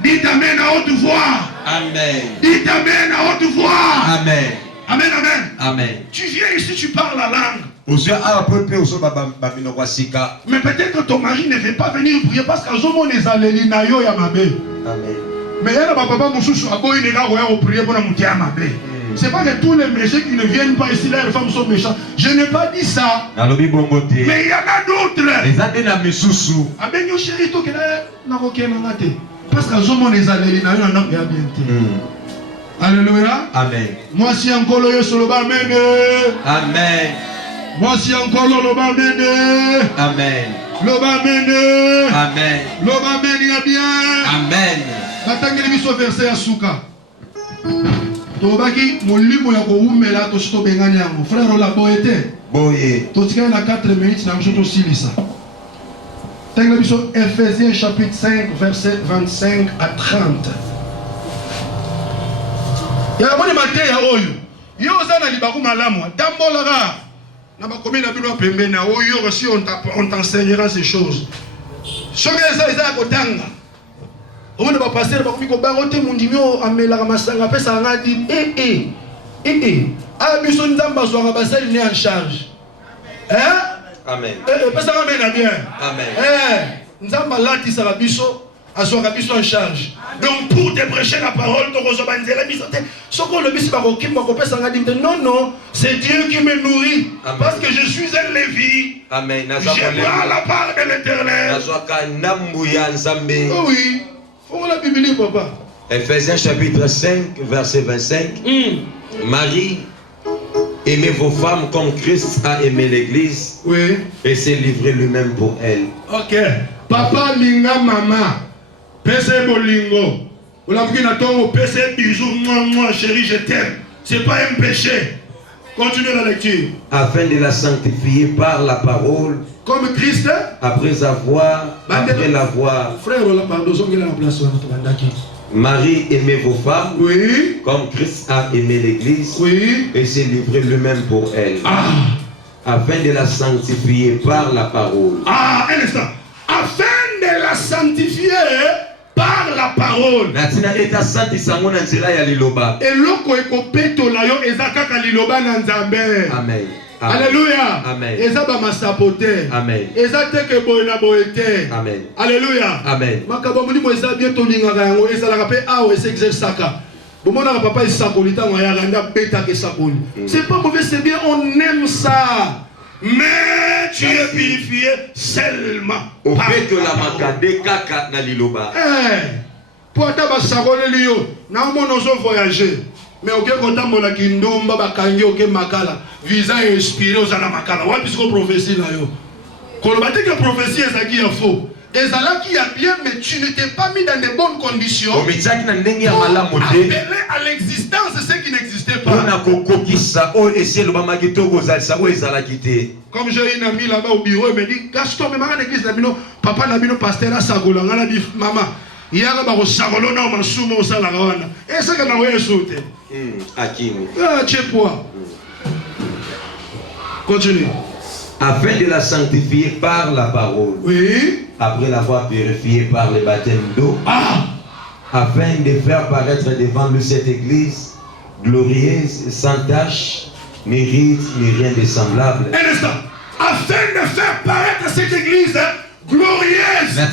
Dites amen à haute voix. Amen. Dites amen à haute voix. Amen. Amen, amen. Amen. Tu viens ici, tu parles la langue. Mais peut-être que ton mari ne veut pas venir prier parce que Amen. Mais il y a papa Moussou a beau il est là où prier pour la moutier à ma baie. C'est pas que tous les méchants qui ne viennent pas ici, là, les femmes sont méchantes. Je n'ai pas dit ça. Mais il y en a d'autres. Abenyo chéri, toi, parce que je les allés, alléluia. Amen. Moi, si encore le solo amen. Amen. Moi, si encore le amen. Amen. Amen. Amen. Amen, il y a bien. Amen. Batangeli biso verset ya suka. Tobaki molimo ya koumela to sito bengani yango. Frère Ola boete. Boye. Totika na 4 minutes na mshoto silisa. Tangeli biso Ephésiens chapitre 5 verset 25 à 30. Ya moni mateya oyo. Yo zana libaku malamu. Dambolaka. Na bakomi na bino pembe na oyo aussi on t'enseignera ces choses. Soki eza kotanga. On va passer par le baroté mundimio amela masanga pesa ngadi ah biso nzamba zo basel né en charge Amen. Pesa ngamena bien Amen. nzamba lati sa biso azoka biso en charge. Donc pour te prêcher la parole to kozobanzela biso te soko le biso ba kokimba ko pesa ngadi non c'est Dieu qui me nourrit. Amen. Parce que je suis un Lévi. Amen. Je prends la part de l'Éternel. Oui. Faut la Bible, papa. Ephésiens chapitre 5, verset 25. Marie, aimez vos femmes comme Christ a aimé l'Église. Oui. Et s'est livré lui-même pour elle. Ok. Papa, linga, maman. Pese bolingo. Ou la mouki tongo, pese bisous, moi, chérie, je t'aime. C'est pas un péché. Continuez la lecture. Afin de la sanctifier par la parole. Comme Christ. Après l'avoir. Frère, pardon, la place. Marie, aimez vos femmes. Oui. Comme Christ a aimé l'Église. Oui. Et s'est livré lui-même pour elle. Afin de la sanctifier par la parole. Un instant. Afin de la sanctifier par la parole. Et loko ekopeto la yo ezakaka liloba na nzambe. Amen. Alléluia. Amen. Ezaba masapote. Amen. Ezateke boyena boyete. Amen. Alléluia. Amen. Makaba mulimo eza bien tolingaka yango ezalaka pe awo exerçaka. Bomona papa isakoli tango ya randa beta ke sakoli. C'est pas mauvais, c'est bien, on aime ça. Mais tu es purifié seulement. Au fait que la makade kaka na liloba. Pour ta sakoli liyo, na mono zo voyager. Mais ok, quand on a kindomba bakangi ok makala, visa inspiré aux ana makala. Wa bisko prophétie na yo. Quand on dit que prophétie est qui est faux. Et ça qui a bien, mais tu ne t'es pas mis dans de bonnes conditions pour appeler à l'existence ce qui n'existait pas. Comme j'ai une amie là-bas au bureau, elle me dit Gaston, mais ma l'église papa n'a pas pasteur à Sagola, on a dit maman. Il y a un Sagolo na masumo salarawana. Et ça qu'on a oué sauter. Akimi. Tu es quoi? Continue. Afin de la sanctifier par la parole. Oui. Après l'avoir purifiée par le baptême d'eau. Afin de faire paraître devant lui cette église glorieuse, sans tache, ni rite, ni rien de semblable. Un instant. Afin de faire paraître cette église glorieuse, sans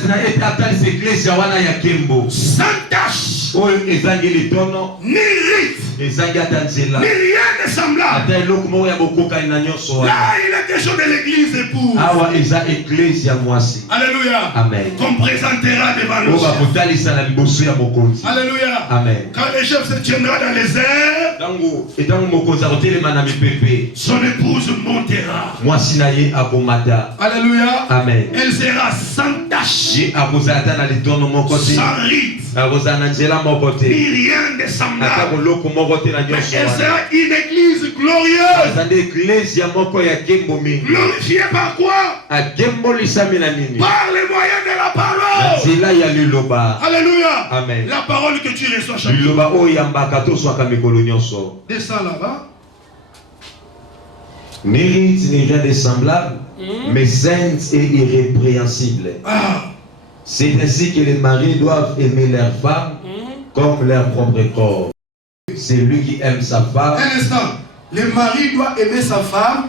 tache, ni rite, ni rien de semblable. Là, il est question de l'église épouse. Alléluia. Amen. Qu'on présentera devant le chef. Alléluia. Amen. Quand le chef se tiendra dans les airs, son épouse montera. Alléluia. Amen. Elle sera sans tache, sans rite, ni rien de semblable. Elle sera une église glorieuse. Glorifiée par quoi? Par les moyens de la parole. Alléluia. Amen. La parole que tu reçois chaque jour. Descends là-bas. Ni rite, ni rien de semblable, mais sainte et irrépréhensible. C'est ainsi que les maris doivent aimer leurs femmes comme leur propre corps. C'est lui qui aime sa femme. Un instant. Les maris doivent aimer sa femme.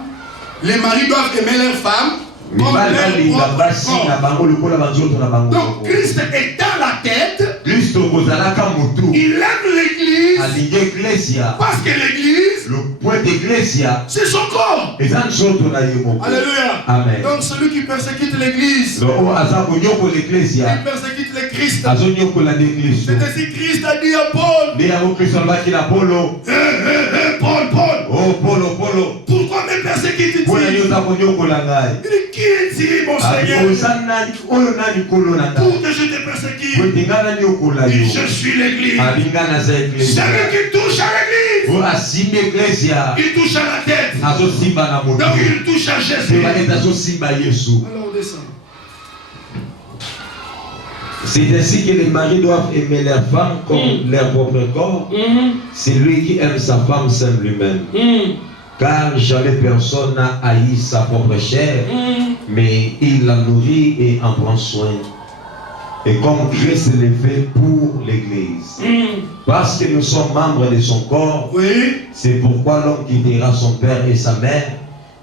Les maris doivent aimer leur femme comme leur propre corps. Donc Christ est dans la tête. Il aime l'église. l'église. Parce que l'église, le point d'Ecclésia, c'est son corps. Alléluia. Amen. Donc celui qui persécute l'église, il persécute le Christ. C'est ainsi que Christ a dit à Paul. Paul. Oh, Polo. Pourquoi me persécutes-tu? Il dit, qui es-tu, mon Seigneur? Pour que je te persécute. Il dit, je suis l'église. Celui qui touche à l'église, il touche à la tête. Donc il touche à Jésus. Alors on descend. C'est ainsi que les maris doivent aimer leurs femmes comme leur propre corps. Celui qui aime sa femme s'aime lui-même. Car jamais personne n'a haï sa propre chair, mais il la nourrit et en prend soin. Et comme Christ le fait pour l'Église. Parce que nous sommes membres de son corps, c'est pourquoi l'homme quittera son père et sa mère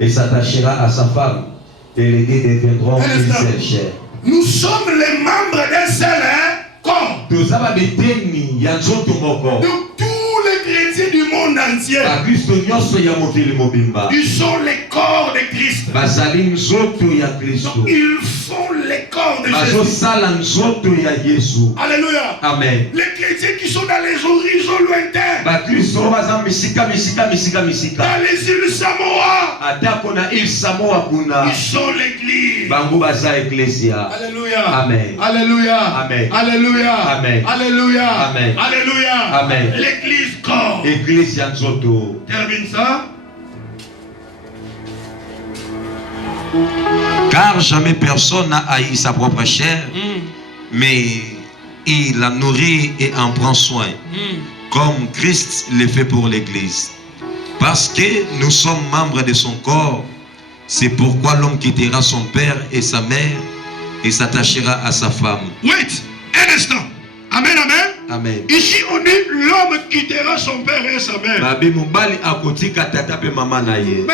et s'attachera à sa femme. Et les deux deviendront une seule chair. Nous sommes les membres d'un seul corps. De tous les chrétiens du monde entier. Ils sont les corps de Christ. Donc ils font les corps de Jésus. Alléluia. Amen. Les chrétiens qui sont dans les horizons lointains. Dans les îles Samoa. Ils sont l'église. Alléluia. Amen. Alléluia. Amen. Alléluia. Amen. Alléluia. Amen. Alléluia. Amen. L'église corps. Église Yanzoto. Termine ça. Car jamais personne n'a haï sa propre chair, mais il la nourrit et en prend soin, comme Christ le fait pour l'Église. Parce que nous sommes membres de son corps, c'est pourquoi l'homme quittera son père et sa mère et s'attachera à sa femme. Wait, un instant. Amen, amen. Amen. Ici on dit l'homme quittera son père et sa mère. Mais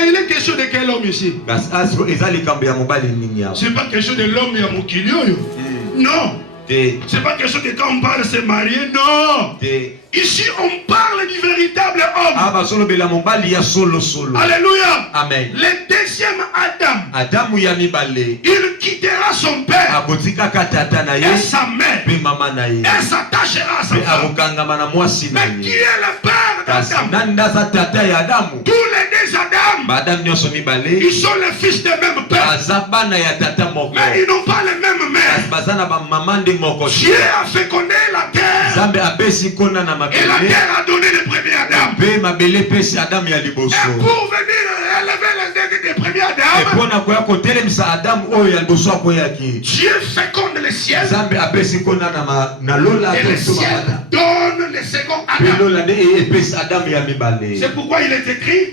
il est question de quel homme ici? C'est pas question de l'homme et Mokilio. Non. C'est pas question que quand on parle de se marier. Non. Ici on parle du véritable homme. Alléluia. Amen. Le deuxième Adam. Il quittera son père et sa mère. Et s'attachera à sa femme. Mais qui est le père d'Adam? Tous les deux Adam, ils sont les fils de même père. Mais ils n'ont pas le même mère. Dieu a fécondé la terre. Et la terre a donné le premier Adam. Et pour venir élever le premier Adam, Dieu féconde le ciel. Et le ciel donne le second Adam. C'est pourquoi il est écrit,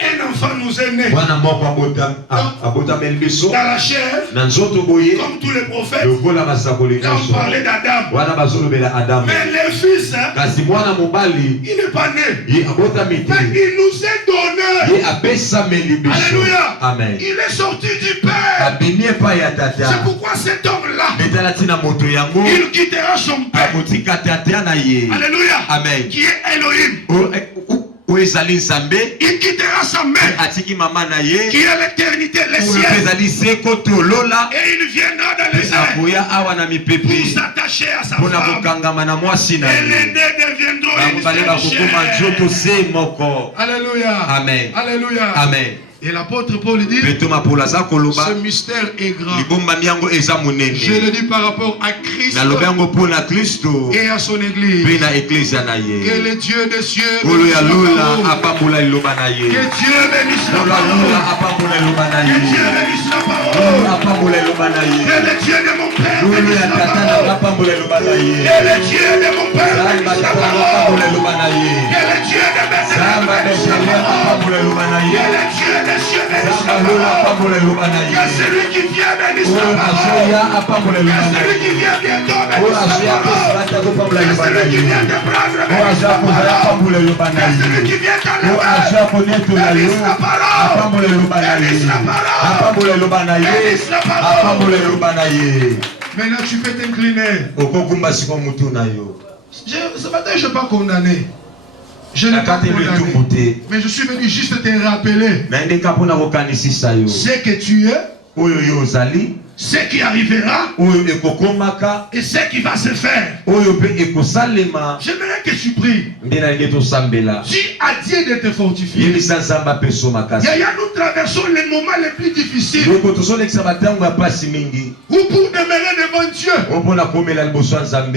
un enfant nous est né dans la chair, comme tous les prophètes. Là on parlait d'Adam. Mais le fils, il n'est pas né, mais il nous est donné. Alléluia. Amen. Il est sorti du Père. C'est pourquoi cet homme-là, il quittera son Père. Alléluia. Amen. Qui est Elohim. Il quittera sa mère, qui est l'éternité, le ciel. Et il viendra dans les airs pour s'attacher à sa femme. Et les deux deviendront une seule chair. Alléluia. Amen. Alléluia. Amen. Et l'apôtre Paul dit, ce mystère est grand. Je le dis par rapport à Christ et à son église. Que le Dieu des cieux bénisse la parole. Que Dieu bénisse la parole. Que Dieu bénisse la parole. Que le Dieu de mon Père bénisse la parole. Que le Dieu de mon Père bénisse la parole. Que le Dieu de mes frères bénisse la parole. Que le Dieu des cieux bénisse la parole. Que celui qui vient bénisse la parole. Que celui qui vient bientôt bénisse la parole. Que celui qui vient de prendre bénisse la parole. Que celui qui vient dans le bénisse la parole. Bénisse la parole. Bénisse la parole. Maintenant tu peux t'incliner. Ce matin, je ne vais pas condamner. Je n'ai pas condamné. Mais je suis venu juste te rappeler ce que tu es, ce qui arrivera et ce qui va se faire. J'aimerais que tu pries. Dis à Dieu de te fortifier. Nous traversons les moments les plus difficiles. Ou pour demeurer devant Dieu.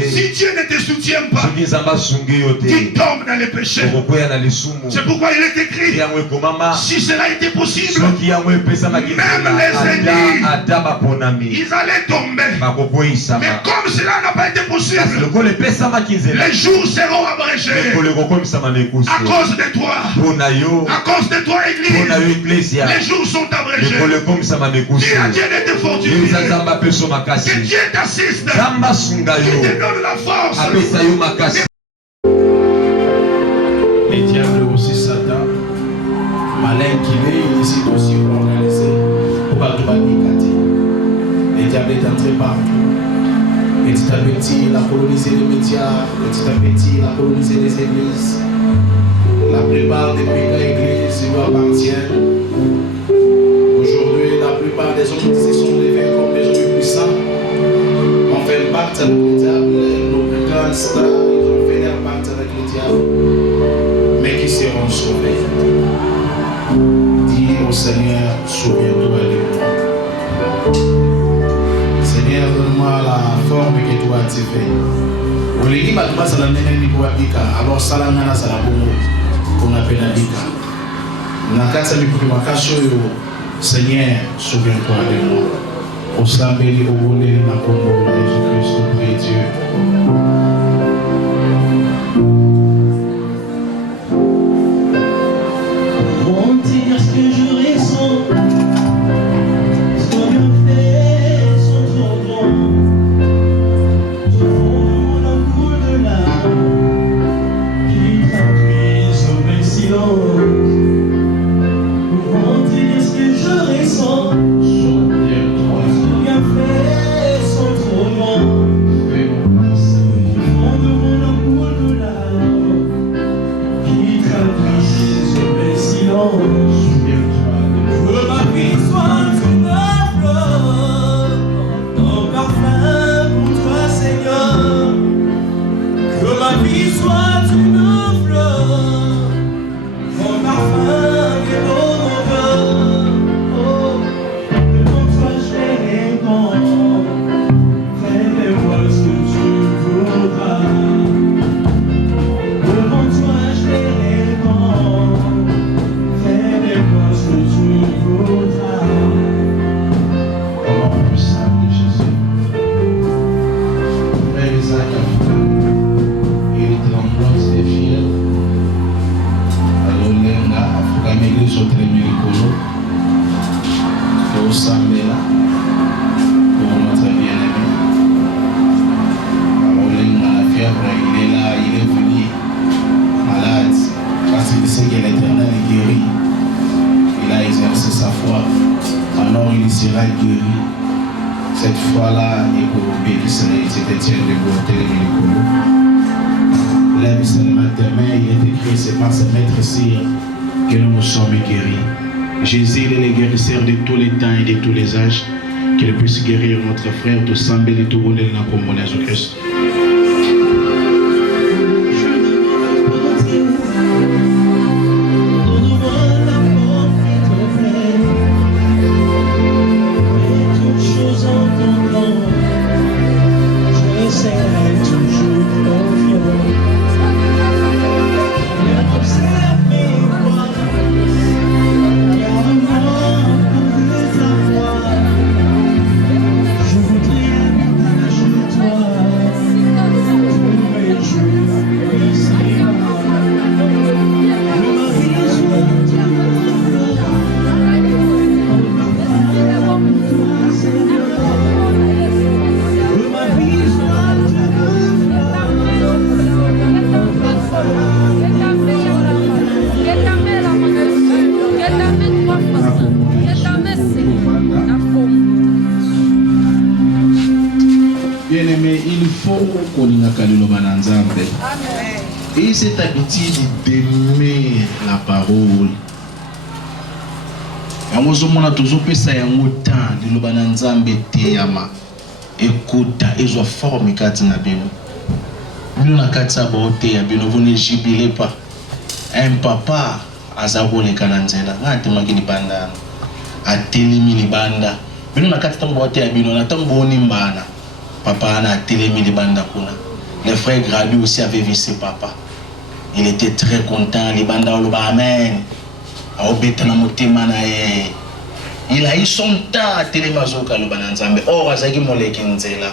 Si Dieu ne te soutient pas, tu tombes dans les péchés. C'est pourquoi il est écrit, si cela était possible, même les ennemis, ils allaient tomber. Mais comme cela n'a pas été possible, les jours seront abrégés à cause de toi. À cause de toi, Église, les jours sont abrégés. Dis à Dieu de te fortifier. Que Dieu t'assiste. Qu'il te donne la force. Les diables aussi, Satan, malin qu'il est, il décide aussi d'organiser pour pas tout banicater. Les diables est entré partout. Petit à petit, il a colonisé les médias. Petit à petit, il a colonisé les églises. La plupart des églises lui appartiennent. Aujourd'hui, la plupart des hommes qui se sont levés comme des hommes puissants ont fait le pacte avec le diable. Nos plus grands stars, ils ont fait leur pacte avec le diable. Mais qui seront sauvés. Dis au Seigneur, souviens-toi de moi. Seigneur, donne-moi la forme que tu as activée. Au lieu de passer la même niveau alors ça la nana ça la qu'on appelle la bika. Nakata mikumakasho yo. Seigneur, souviens-toi de moi. Au sambeli au volé na kombo de Jésus-Christ, prie Dieu. Jésus est le guérisseur de tous les temps et de tous les âges. Qu'il puisse guérir notre frère, tout semble et tout rouler dans le nom de Jésus-Christ. Je voudrais Nzambe. Et cette habitude d'aimer la parole. Yango zomona tozopesa yango temps liloba na Nzambe te yama. Écoute, ezwa forme kati na bino. Bino na kati sa bote ya bino, vous ne jubilez pas. Un papa azako le kananzela ngate maki libanda atelemi libanda bino na kati tambo bote ya bino na tambo boni mbana papa ana atelemi libanda kuna. Le frère Gradu aussi avait vu ses papas. Il était très content libanda oloba amen. Aobeta na motema na ye. Il a eu son temps à télémazoka le bananzambe. Or azaki moleki nzela.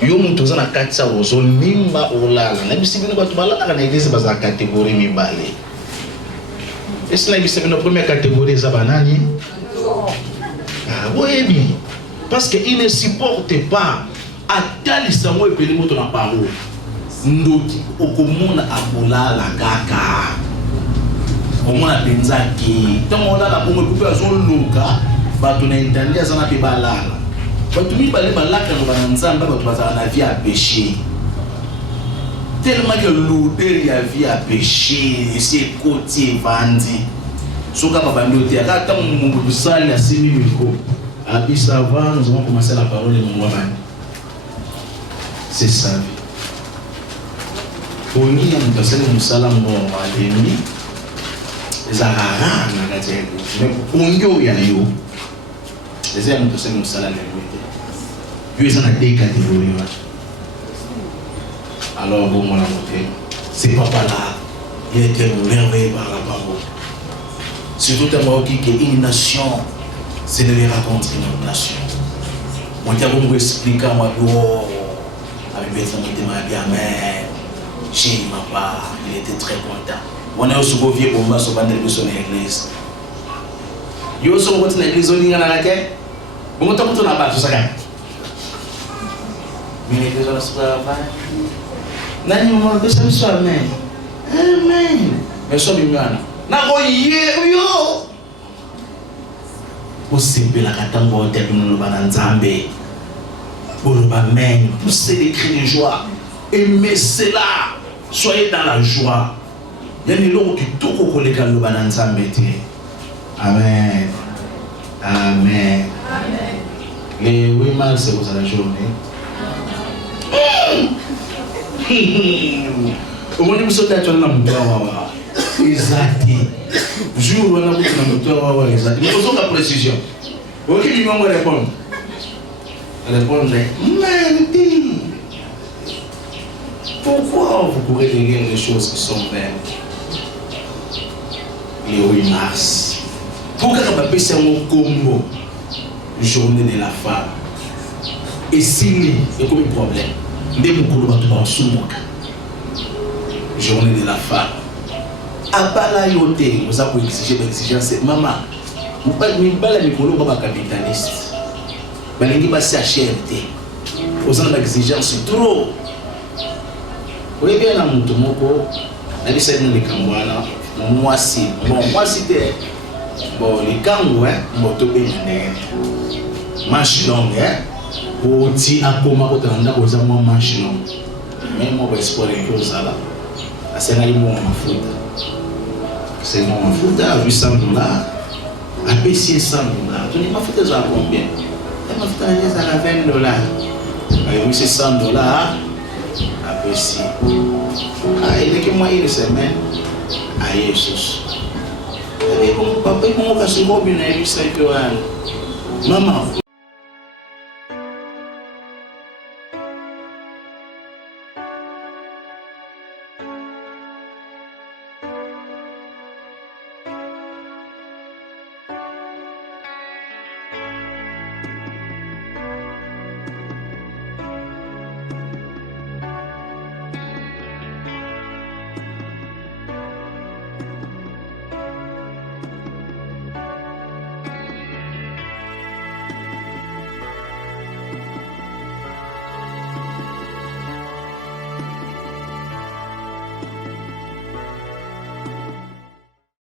Yo mutu za na kati sa ozo nimba olala. Na bisibino batu balala na église baza catégorie mibale. Est-ce que la bisibino première catégorie za banani? Ah oui, parce que il ne supporte pas atali samo epeli moto na parole. Ndoki okomona abolala kaka. Omona penzaki tango la bongo kupe azoluka bato na Italie sana pe balala bato mi balé balaka no bananzamba bato bazala na vie à péché tellement que l'odeur ya vie à péché c'est côté vandi soka babandi ote aka tango mungu busali asimi miko abisa avant nous avons commencé la parole de mon roi. C'est ça vie oni ya mtasali musala mo alemi Zahara na gazebo mais onyo ya yo les hommes de ce musala le lui ils ont des catégories alors bon mon amour c'est papa là il était merveilleux par la parole surtout un mot qui est une nation c'est de les raconter une nation mon diable vous explique à moi avec mes amis de ma bien mais chez ma part il était très content. On est aussi vieux pour moi sur l'église. Yo so ngoti na église olinga na lake. Bongoto mutu na ba saka. Mimi église na saka ba. Nani mo besa miso amen. Amen. Meso bimwana. Na ko yo. Possible la katango te bino ba na Nzambe. Bolo ba amen. Poussez les cris de joie. Aimez cela. Soyez dans la joie. Yani loko kitoko koleka loba na Nzambe te. Amen. Amen. Amen. Le 8 mars c'est la journée. Au moins nous sommes à na mutawa. Exact. Jour on a beaucoup na mutawa exact. Mais faisons la précision. OK, lui on va répondre. Répondre. Mais pourquoi vous pourrez regarder les choses qui sont vaines? Le 8 mars. Pourquoi on va passer un combo journée de la femme? Et si il y a comme un problème, dès que vous journée de la femme. À part la yoté, vous avez exigé l'exigence. Maman, vous ne pouvez pas être capitaliste. Vous ne pouvez pas être HRT. Vous avez l'exigence trop. Vous avez bien un mot, vous avez dit que moi si c'était bon les kangou moto bénin manche longue pour ti akoma ko tanda ko za mo manche longue même moi espoir que ça là c'est là mon mafuta c'est mon mafuta à $800 à payer $100 tu n'as mafuta ça combien la mafuta ça à $20 avec $100 à payer il est que moi une semaine à Jesus. Papa, il m'a cassé le robinet, il s'est dit, maman,